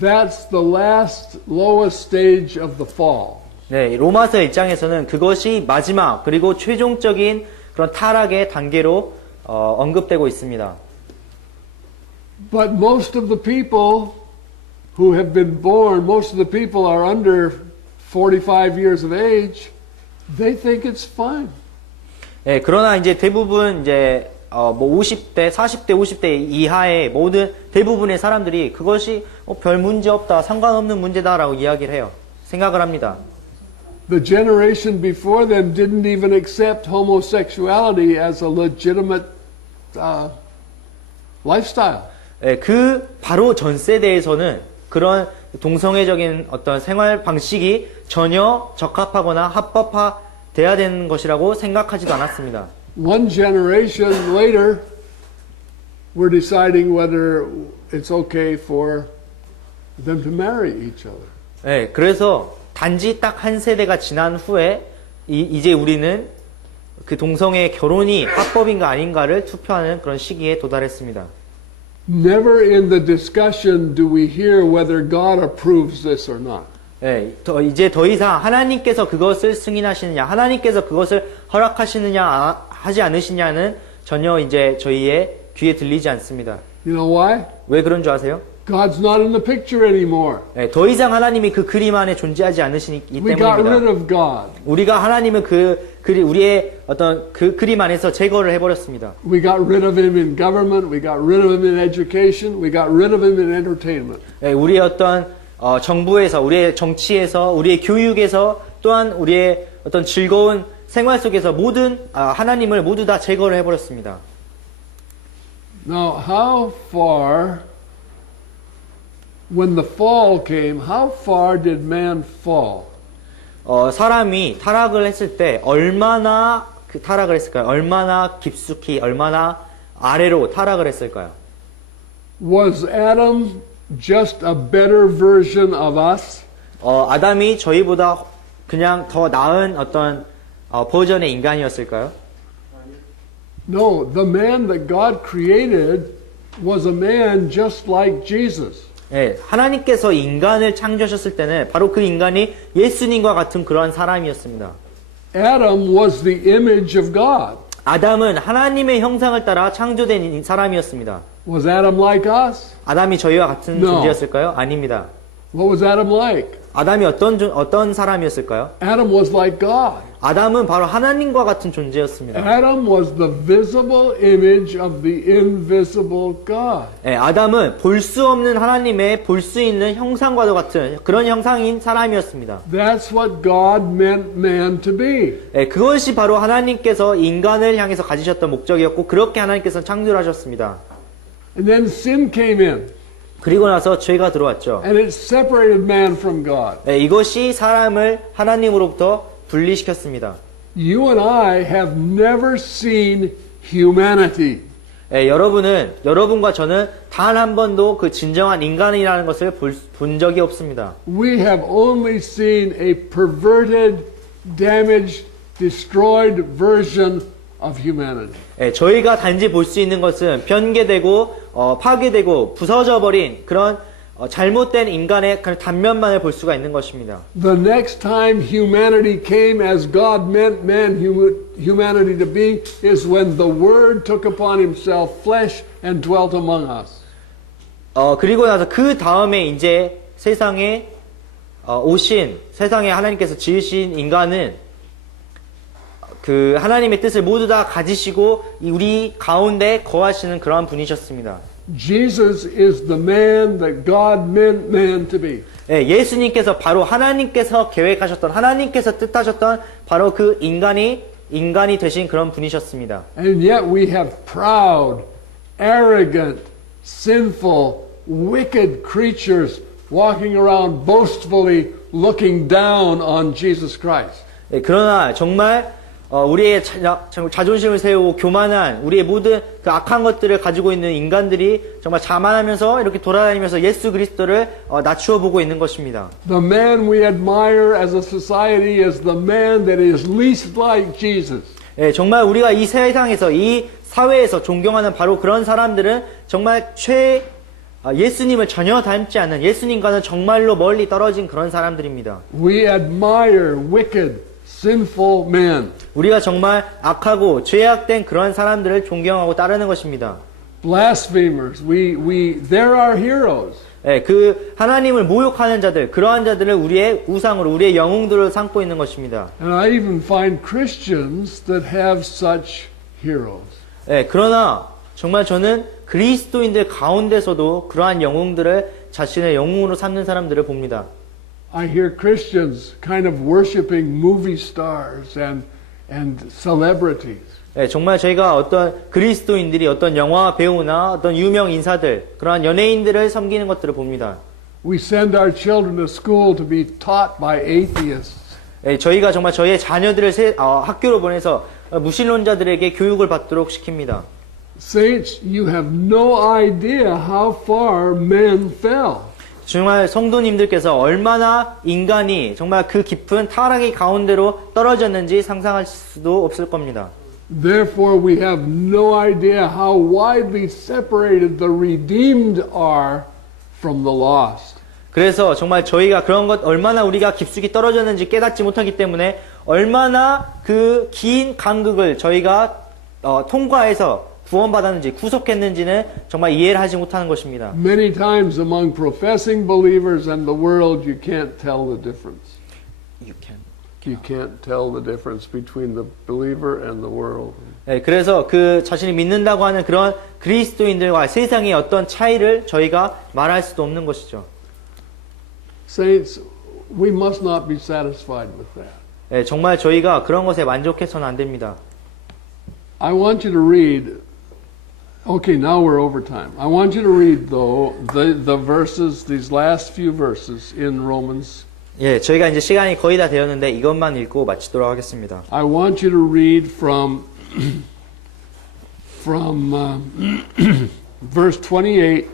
that's the last lowest stage of the fall. 네, 로마서 1장에서는 그것이 마지막 그리고 최종적인 그런 타락의 단계로 언급되고 있습니다. But most of the people who have been born, most of the people are under 45 years of age, they think it's fine. 네, 그러나 이제 대부분 이제 뭐 50대, 40대, 50대 이하의 모든 대부분의 사람들이 그것이 별 문제 없다, 상관없는 문제다라고 이야기를 해요. 생각을 합니다. The generation before them didn't even accept homosexuality as a legitimate lifestyle. 그 바로 전 세대에서는 그런 동성애적인 어떤 생활 방식이 전혀 적합하거나 합법화돼야 되는 것이라고 생각하지도 않았습니다. One generation later, we're deciding whether it's okay for them to marry each other. 네, 그래서 단지 딱 한 세대가 지난 후에 이제 우리는 그 동성애 결혼이 합법인가 아닌가를 투표하는 그런 시기에 도달했습니다. Never in the discussion do we hear whether God approves this or not. 네, 이제 더 이상 하나님께서 그것을 승인하시느냐, 하나님께서 그것을 허락하시느냐, 하지 않으시냐는 전혀 이제 저희의 귀에 들리지 않습니다. You know why? 왜 그런 줄 아세요? God's not in the picture anymore. 네, 더 이상 하나님이 그 그림 안에 존재하지 않으시기 We got rid 때문입니다. of God. 우리가 하나님을 우리의 어떤 그 그림 안에서 제거를 해버렸습니다. We got rid of him in government. We got rid of him in education. We got rid of him in entertainment. 네, 우리의 어떤 정부에서, 우리의 정치에서, 우리의 교육에서, 또한 우리의 어떤 즐거운 생활 속에서 모든 하나님을 모두 다 제거를 해버렸습니다. Now, how far, when the fall came, how far did man fall? 사람이 타락을 했을 때 얼마나 그 타락을 했을까요? 얼마나 깊숙이, 얼마나 아래로 타락을 했을까요? Was Adam just a better version of us? 아담이 저희보다 그냥 더 나은 어떤 버전의 인간이었을까요? No, the man that God created was a man just like Jesus. 네, 하나님께서 인간을 창조하셨을 때는 바로 그 인간이 예수님과 같은 그러한 사람이었습니다. Adam was the image of God. 아담은 하나님의 형상을 따라 창조된 사람이었습니다. Was Adam like us? 아담이 저희와 같은 No. 존재였을까요? 아닙니다. What was Adam like? 아담이 어떤 사람이었을까요? Adam was like God. 아담은 바로 하나님과 같은 존재였습니다. Adam was the visible image of the invisible God. 네, 아담은 볼 수 없는 하나님의 볼 수 있는 형상과도 같은 그런 형상인 사람이었습니다. That's what God meant man to be. 네, 그것이 바로 하나님께서 인간을 향해서 가지셨던 목적이었고 그렇게 하나님께서 창조를 하셨습니다. And then sin came in, 그리고 나서 죄가 들어왔죠. and it separated man from God. 네, 이것이 사람을 하나님으로부터 분리시켰습니다. You and I have never seen humanity. 네, 여러분과 저는 단 한 번도 그 진정한 인간이라는 것을 본 적이 없습니다. We have only seen a perverted, damaged, destroyed version of humanity. 네, 저희가 단지 볼 수 있는 것은 변개되고 파괴되고 부서져 버린 그런 잘못된 인간의 그 단면만을 볼 수가 있는 것입니다. The next time humanity came as God meant humanity to be is when the Word took upon himself flesh and dwelt among us. 그리고 나서 그 다음에 이제 세상에 세상에 하나님께서 지으신 인간은 그 하나님의 뜻을 모두 다 가지시고 우리 가운데 거하시는 그러한 분이셨습니다. Jesus is the man that God meant man to be. 네, 예수님께서 바로 하나님께서 계획하셨던 하나님께서 뜻하셨던 바로 그 인간이 되신 그런 분이셨습니다. And yet we have proud, arrogant, sinful, wicked creatures walking around boastfully looking down on Jesus Christ. 네, 그러나 정말 우리의 자존심을 세우고 교만한 우리의 모든 그 악한 것들을 가지고 있는 인간들이 정말 자만하면서 이렇게 돌아다니면서 예수 그리스도를 낮추어 보고 있는 것입니다. The man we admire as a society is the man that is least like Jesus. 네, 정말 우리가 이 세상에서 이 사회에서 존경하는 바로 그런 사람들은 정말 예수님을 전혀 닮지 않는 예수님과는 정말로 멀리 떨어진 그런 사람들입니다. We admire wicked, sinful men. 우리가 정말 악하고 죄악된 그런 사람들을 존경하고 따르는 것입니다. Blasphemers, they're our heroes. 네, 그 하나님을 모욕하는 자들, 그러한 자들을 우리의 우상으로, 우리의 영웅들을 삼고 있는 것입니다. And I even find Christians that have such heroes. 네, 그러나 정말 저는 그리스도인들 가운데서도 그러한 영웅들을 자신의 영웅으로 삼는 사람들을 봅니다. I hear Christians kind of worshiping movie stars and celebrities. 네, 정말 저희가 어떤 그리스도인들이 어떤 영화 배우나 어떤 유명 인사들, 그러한 연예인들을 섬기는 것들을 봅니다. We send our children to school to be taught by atheists. 예, 저희가 정말 저희의 자녀들을 학교로 보내서 무신론자들에게 교육을 받도록 시킵니다. Saints, you have no idea how far men fell. 정말 성도님들께서 얼마나 인간이 정말 그 깊은 타락의 가운데로 떨어졌는지 상상할 수도 없을 겁니다. Therefore, we have no idea how widely separated the redeemed are from the lost. 그래서 정말 저희가 그런 것 얼마나 우리가 깊숙이 떨어졌는지 깨닫지 못하기 때문에 얼마나 그 긴 간극을 저희가 통과해서 구원받았는지 구속했는지는 정말 이해를 하지 못하는 것입니다. Many times among professing believers and the world, you can't tell the difference. You can't tell the difference between the believer and the world. 네, 그래서 그 자신이 믿는다고 하는 그런 그리스도인들과 세상의 어떤 차이를 저희가 말할 수도 없는 것이죠. Saints, we must not be satisfied with that. 네, 정말 저희가 그런 것에 만족해서는 안 됩니다. I want you to read. Okay, now we're over time. I want you to read, though, the verses, these last few verses in Romans. 예, 저희가 이제 시간이 거의 다 되었는데 이것만 읽고 마치도록 하겠습니다. I want you to read from verse 28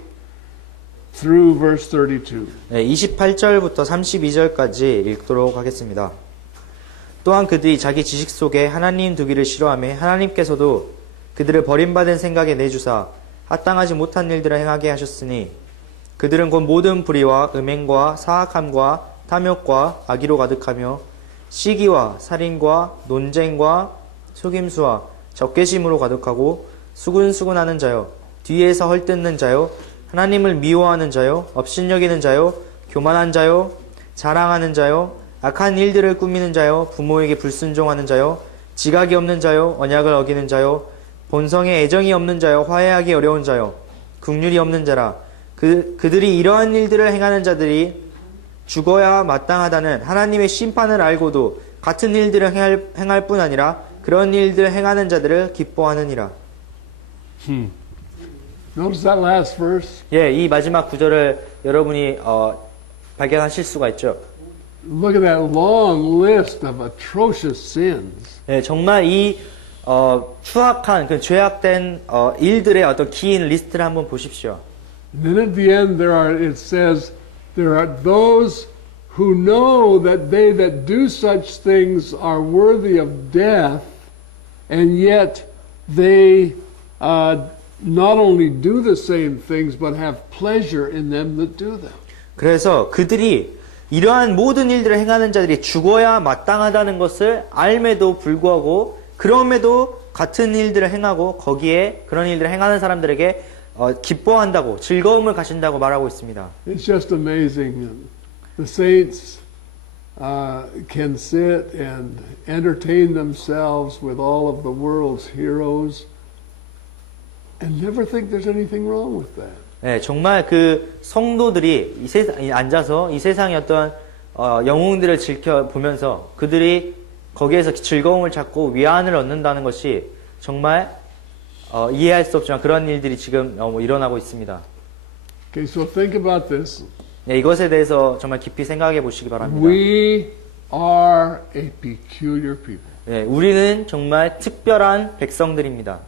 through verse 32. 네, 28절부터 32절까지 읽도록 하겠습니다. 또한 그들이 자기 지식 속에 하나님 두기를 싫어하며 하나님께서도 그들을 버림받은 생각에 내주사 합당하지 못한 일들을 행하게 하셨으니 그들은 곧 모든 불의와 음행과 사악함과 탐욕과 악의로 가득하며 시기와 살인과 논쟁과 속임수와 적개심으로 가득하고 수군수군하는 자요 뒤에서 헐뜯는 자요 하나님을 미워하는 자요 업신여기는 자요 교만한 자요 자랑하는 자요 악한 일들을 꾸미는 자요 부모에게 불순종하는 자요 지각이 없는 자요 언약을 어기는 자요 본성에 애정이 없는 자요 화해하기 어려운 자요 긍휼이 없는 자라 그들이 이러한 일들을 행하는 자들이 죽어야 마땅하다는 하나님의 심판을 알고도 같은 일들을 행할 뿐 아니라 그런 일들을 행하는 자들을 기뻐하느니라. Notice that last verse. 예, 이 마지막 구절을 여러분이 발견하실 수가 있죠. Look at that long list of atrocious sins. 예, 정말 이 추악한 그 죄악된 일들의 어떤 긴 리스트를 한번 보십시오. And then at the end it says there are those who know that they that do such things are worthy of death, and yet they not only do the same things but have pleasure in them that do them. 그래서 그들이 이러한 모든 일들을 행하는 자들이 죽어야 마땅하다는 것을 알매도 불구하고 그럼에도 같은 일들을 행하고 거기에 그런 일들을 행하는 사람들에게 기뻐한다고 즐거움을 가진다고 말하고 있습니다. It's just amazing. The saints can sit and entertain themselves with all of the world's heroes and never think there's anything wrong with that. 네, 정말 그 성도들이 이 세상에 앉아서 이 세상의 어떤 영웅들을 지켜보면서 그들이 거기에서 즐거움을 찾고 위안을 얻는다는 것이 정말 이해할 수 없지만 그런 일들이 지금 일어나고 있습니다. Okay, so think about this. 네, 이것에 대해서 정말 깊이 생각해 보시기 바랍니다. We are a peculiar people. 네, 우리는 정말 특별한 백성들입니다.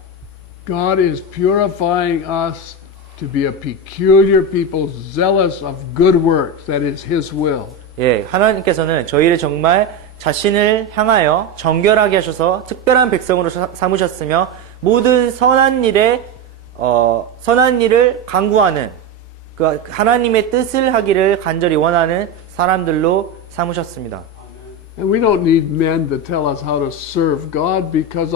God is purifying us to be a peculiar people, zealous of good works. That is His will. 예, 하나님께서는 저희를 정말 자신을 향하여 정결하게 하셔서 특별한 백성으로 삼으셨으며 모든 선한 일을 강구하는 그 하나님의 뜻을 하기를 간절히 원하는 사람들로 삼으셨습니다. And we don't need men to tell us how to serve God because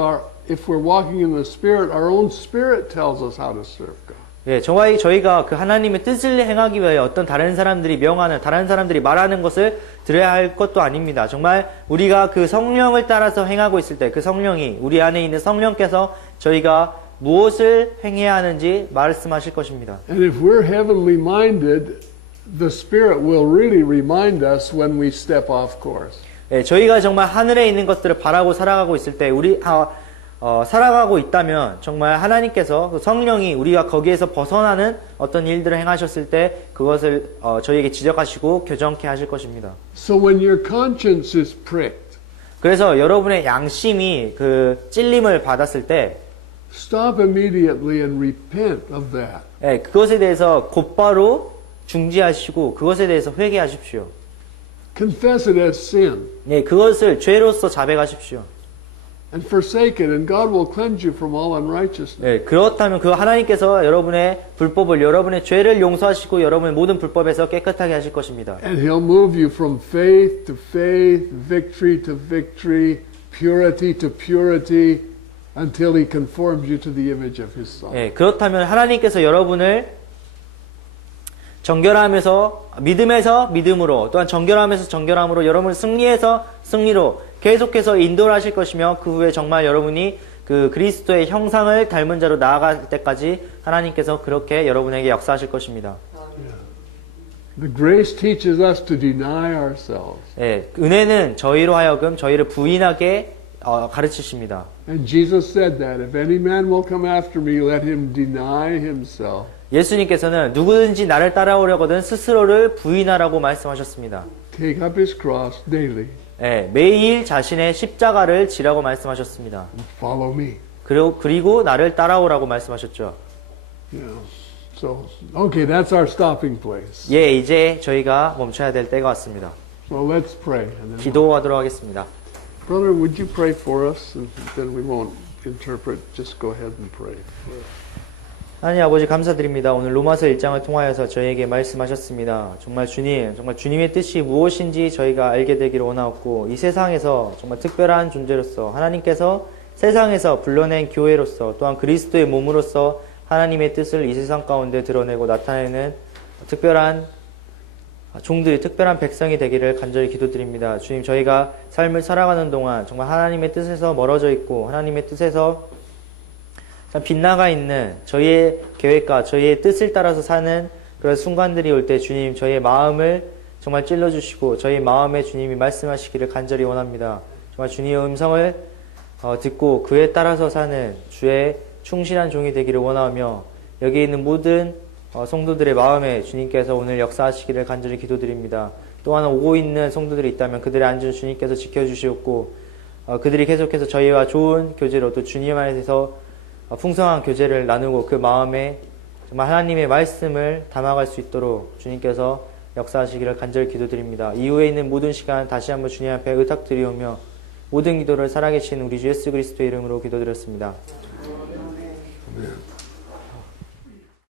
if we're walking in the Spirit, our own spirit tells us how to serve God. 예, 저희가 그 하나님의 뜻을 행하기 위해 어떤 다른 사람들이 명하는, 다른 사람들이 말하는 것을 들어야 할 것도 아닙니다. 정말 우리가 그 성령을 따라서 행하고 있을 때 그 성령이, 우리 안에 있는 성령께서 저희가 무엇을 행해야 하는지 말씀하실 것입니다. And if we're heavenly minded, the Spirit will really remind us when we step off course. 예, 저희가 정말 하늘에 있는 것들을 바라고 살아가고 있을 때 살아가고 있다면 정말 하나님께서 그 성령이 우리가 거기에서 벗어나는 어떤 일들을 행하셨을 때 그것을 저희에게 지적하시고 교정케 하실 것입니다. So when your conscience is pricked, 그래서 여러분의 양심이 그 찔림을 받았을 때 stop immediately and repent of that. 예, 그것에 대해서 곧바로 중지하시고 그것에 대해서 회개하십시오. Confess it as sin 예, 그것을 죄로서 자백하십시오. and forsake it, and God will cleanse you from all unrighteousness. 예, 그렇다면 그 하나님께서 여러분의 불법을, 여러분의 죄를 용서하시고 여러분의 모든 불법에서 깨끗하게 하실 것입니다. And He'll move you from faith to faith, victory to victory, purity to purity, until He conforms you to the image of His Son. 예, 그렇다면 하나님께서 여러분을 정결함에서 믿음에서 믿음으로 또한 정결함에서 정결함으로 여러분을 승리에서 승리로 계속해서 인도를 하실 것이며 그 후에 정말 여러분이 그 그리스도의 형상을 닮은 자로 나아갈 때까지 하나님께서 그렇게 여러분에게 역사하실 것입니다. The grace teaches us to deny ourselves. 예, 은혜는 저희로 하여금 저희를 부인하게 가르치십니다. And Jesus said that if any man will come after me, let him deny himself. 예수님께서는 누구든지 나를 따라오려거든 스스로를 부인하라고 말씀하셨습니다. Take up his cross daily 예, 매일 자신의 십자가를 지라고 말씀하셨습니다. and follow me. 그리고 나를 따라오라고 말씀하셨죠. You know. So, okay, that's our stopping place. 예, 이제 저희가 멈춰야 될 때가 왔습니다. So let's pray. And then, 기도하도록 하겠습니다. brother, would you pray for us? And then we won't interpret. Just go ahead and pray. 하나님 아버지 감사드립니다. 오늘 로마서 1장을 통하여서 저희에게 말씀하셨습니다. 정말 주님, 정말 주님의 뜻이 무엇인지 저희가 알게 되기를 원하옵고 이 세상에서 정말 특별한 존재로서 하나님께서 세상에서 불러낸 교회로서 또한 그리스도의 몸으로서 하나님의 뜻을 이 세상 가운데 드러내고 나타내는 특별한 종들이 특별한 백성이 되기를 간절히 기도드립니다. 주님, 저희가 삶을 살아가는 동안 정말 하나님의 뜻에서 멀어져 있고 하나님의 뜻에서 참 빗나가 있는 저희의 계획과 저희의 뜻을 따라서 사는 그런 순간들이 올 때 주님, 저희의 마음을 정말 찔러주시고 저희 마음에 주님이 말씀하시기를 간절히 원합니다. 정말 주님의 음성을 듣고 그에 따라서 사는 주의 충실한 종이 되기를 원하며 여기 있는 모든 성도들의 마음에 주님께서 오늘 역사하시기를 간절히 기도드립니다. 또한 오고 있는 성도들이 있다면 그들의 안전 주님께서 지켜주시옵고 그들이 계속해서 저희와 좋은 교제로 또 주님 안에서 풍성한 교제를 나누고 그 마음에 정말 하나님의 말씀을 담아갈 수 있도록 주님께서 역사하시기를 간절히 기도드립니다. 이후에 있는 모든 시간 다시 한번 주님 앞에 의탁드리오며 모든 기도를 살아계신 우리 주 예수 그리스도의 이름으로 기도드렸습니다. Amen.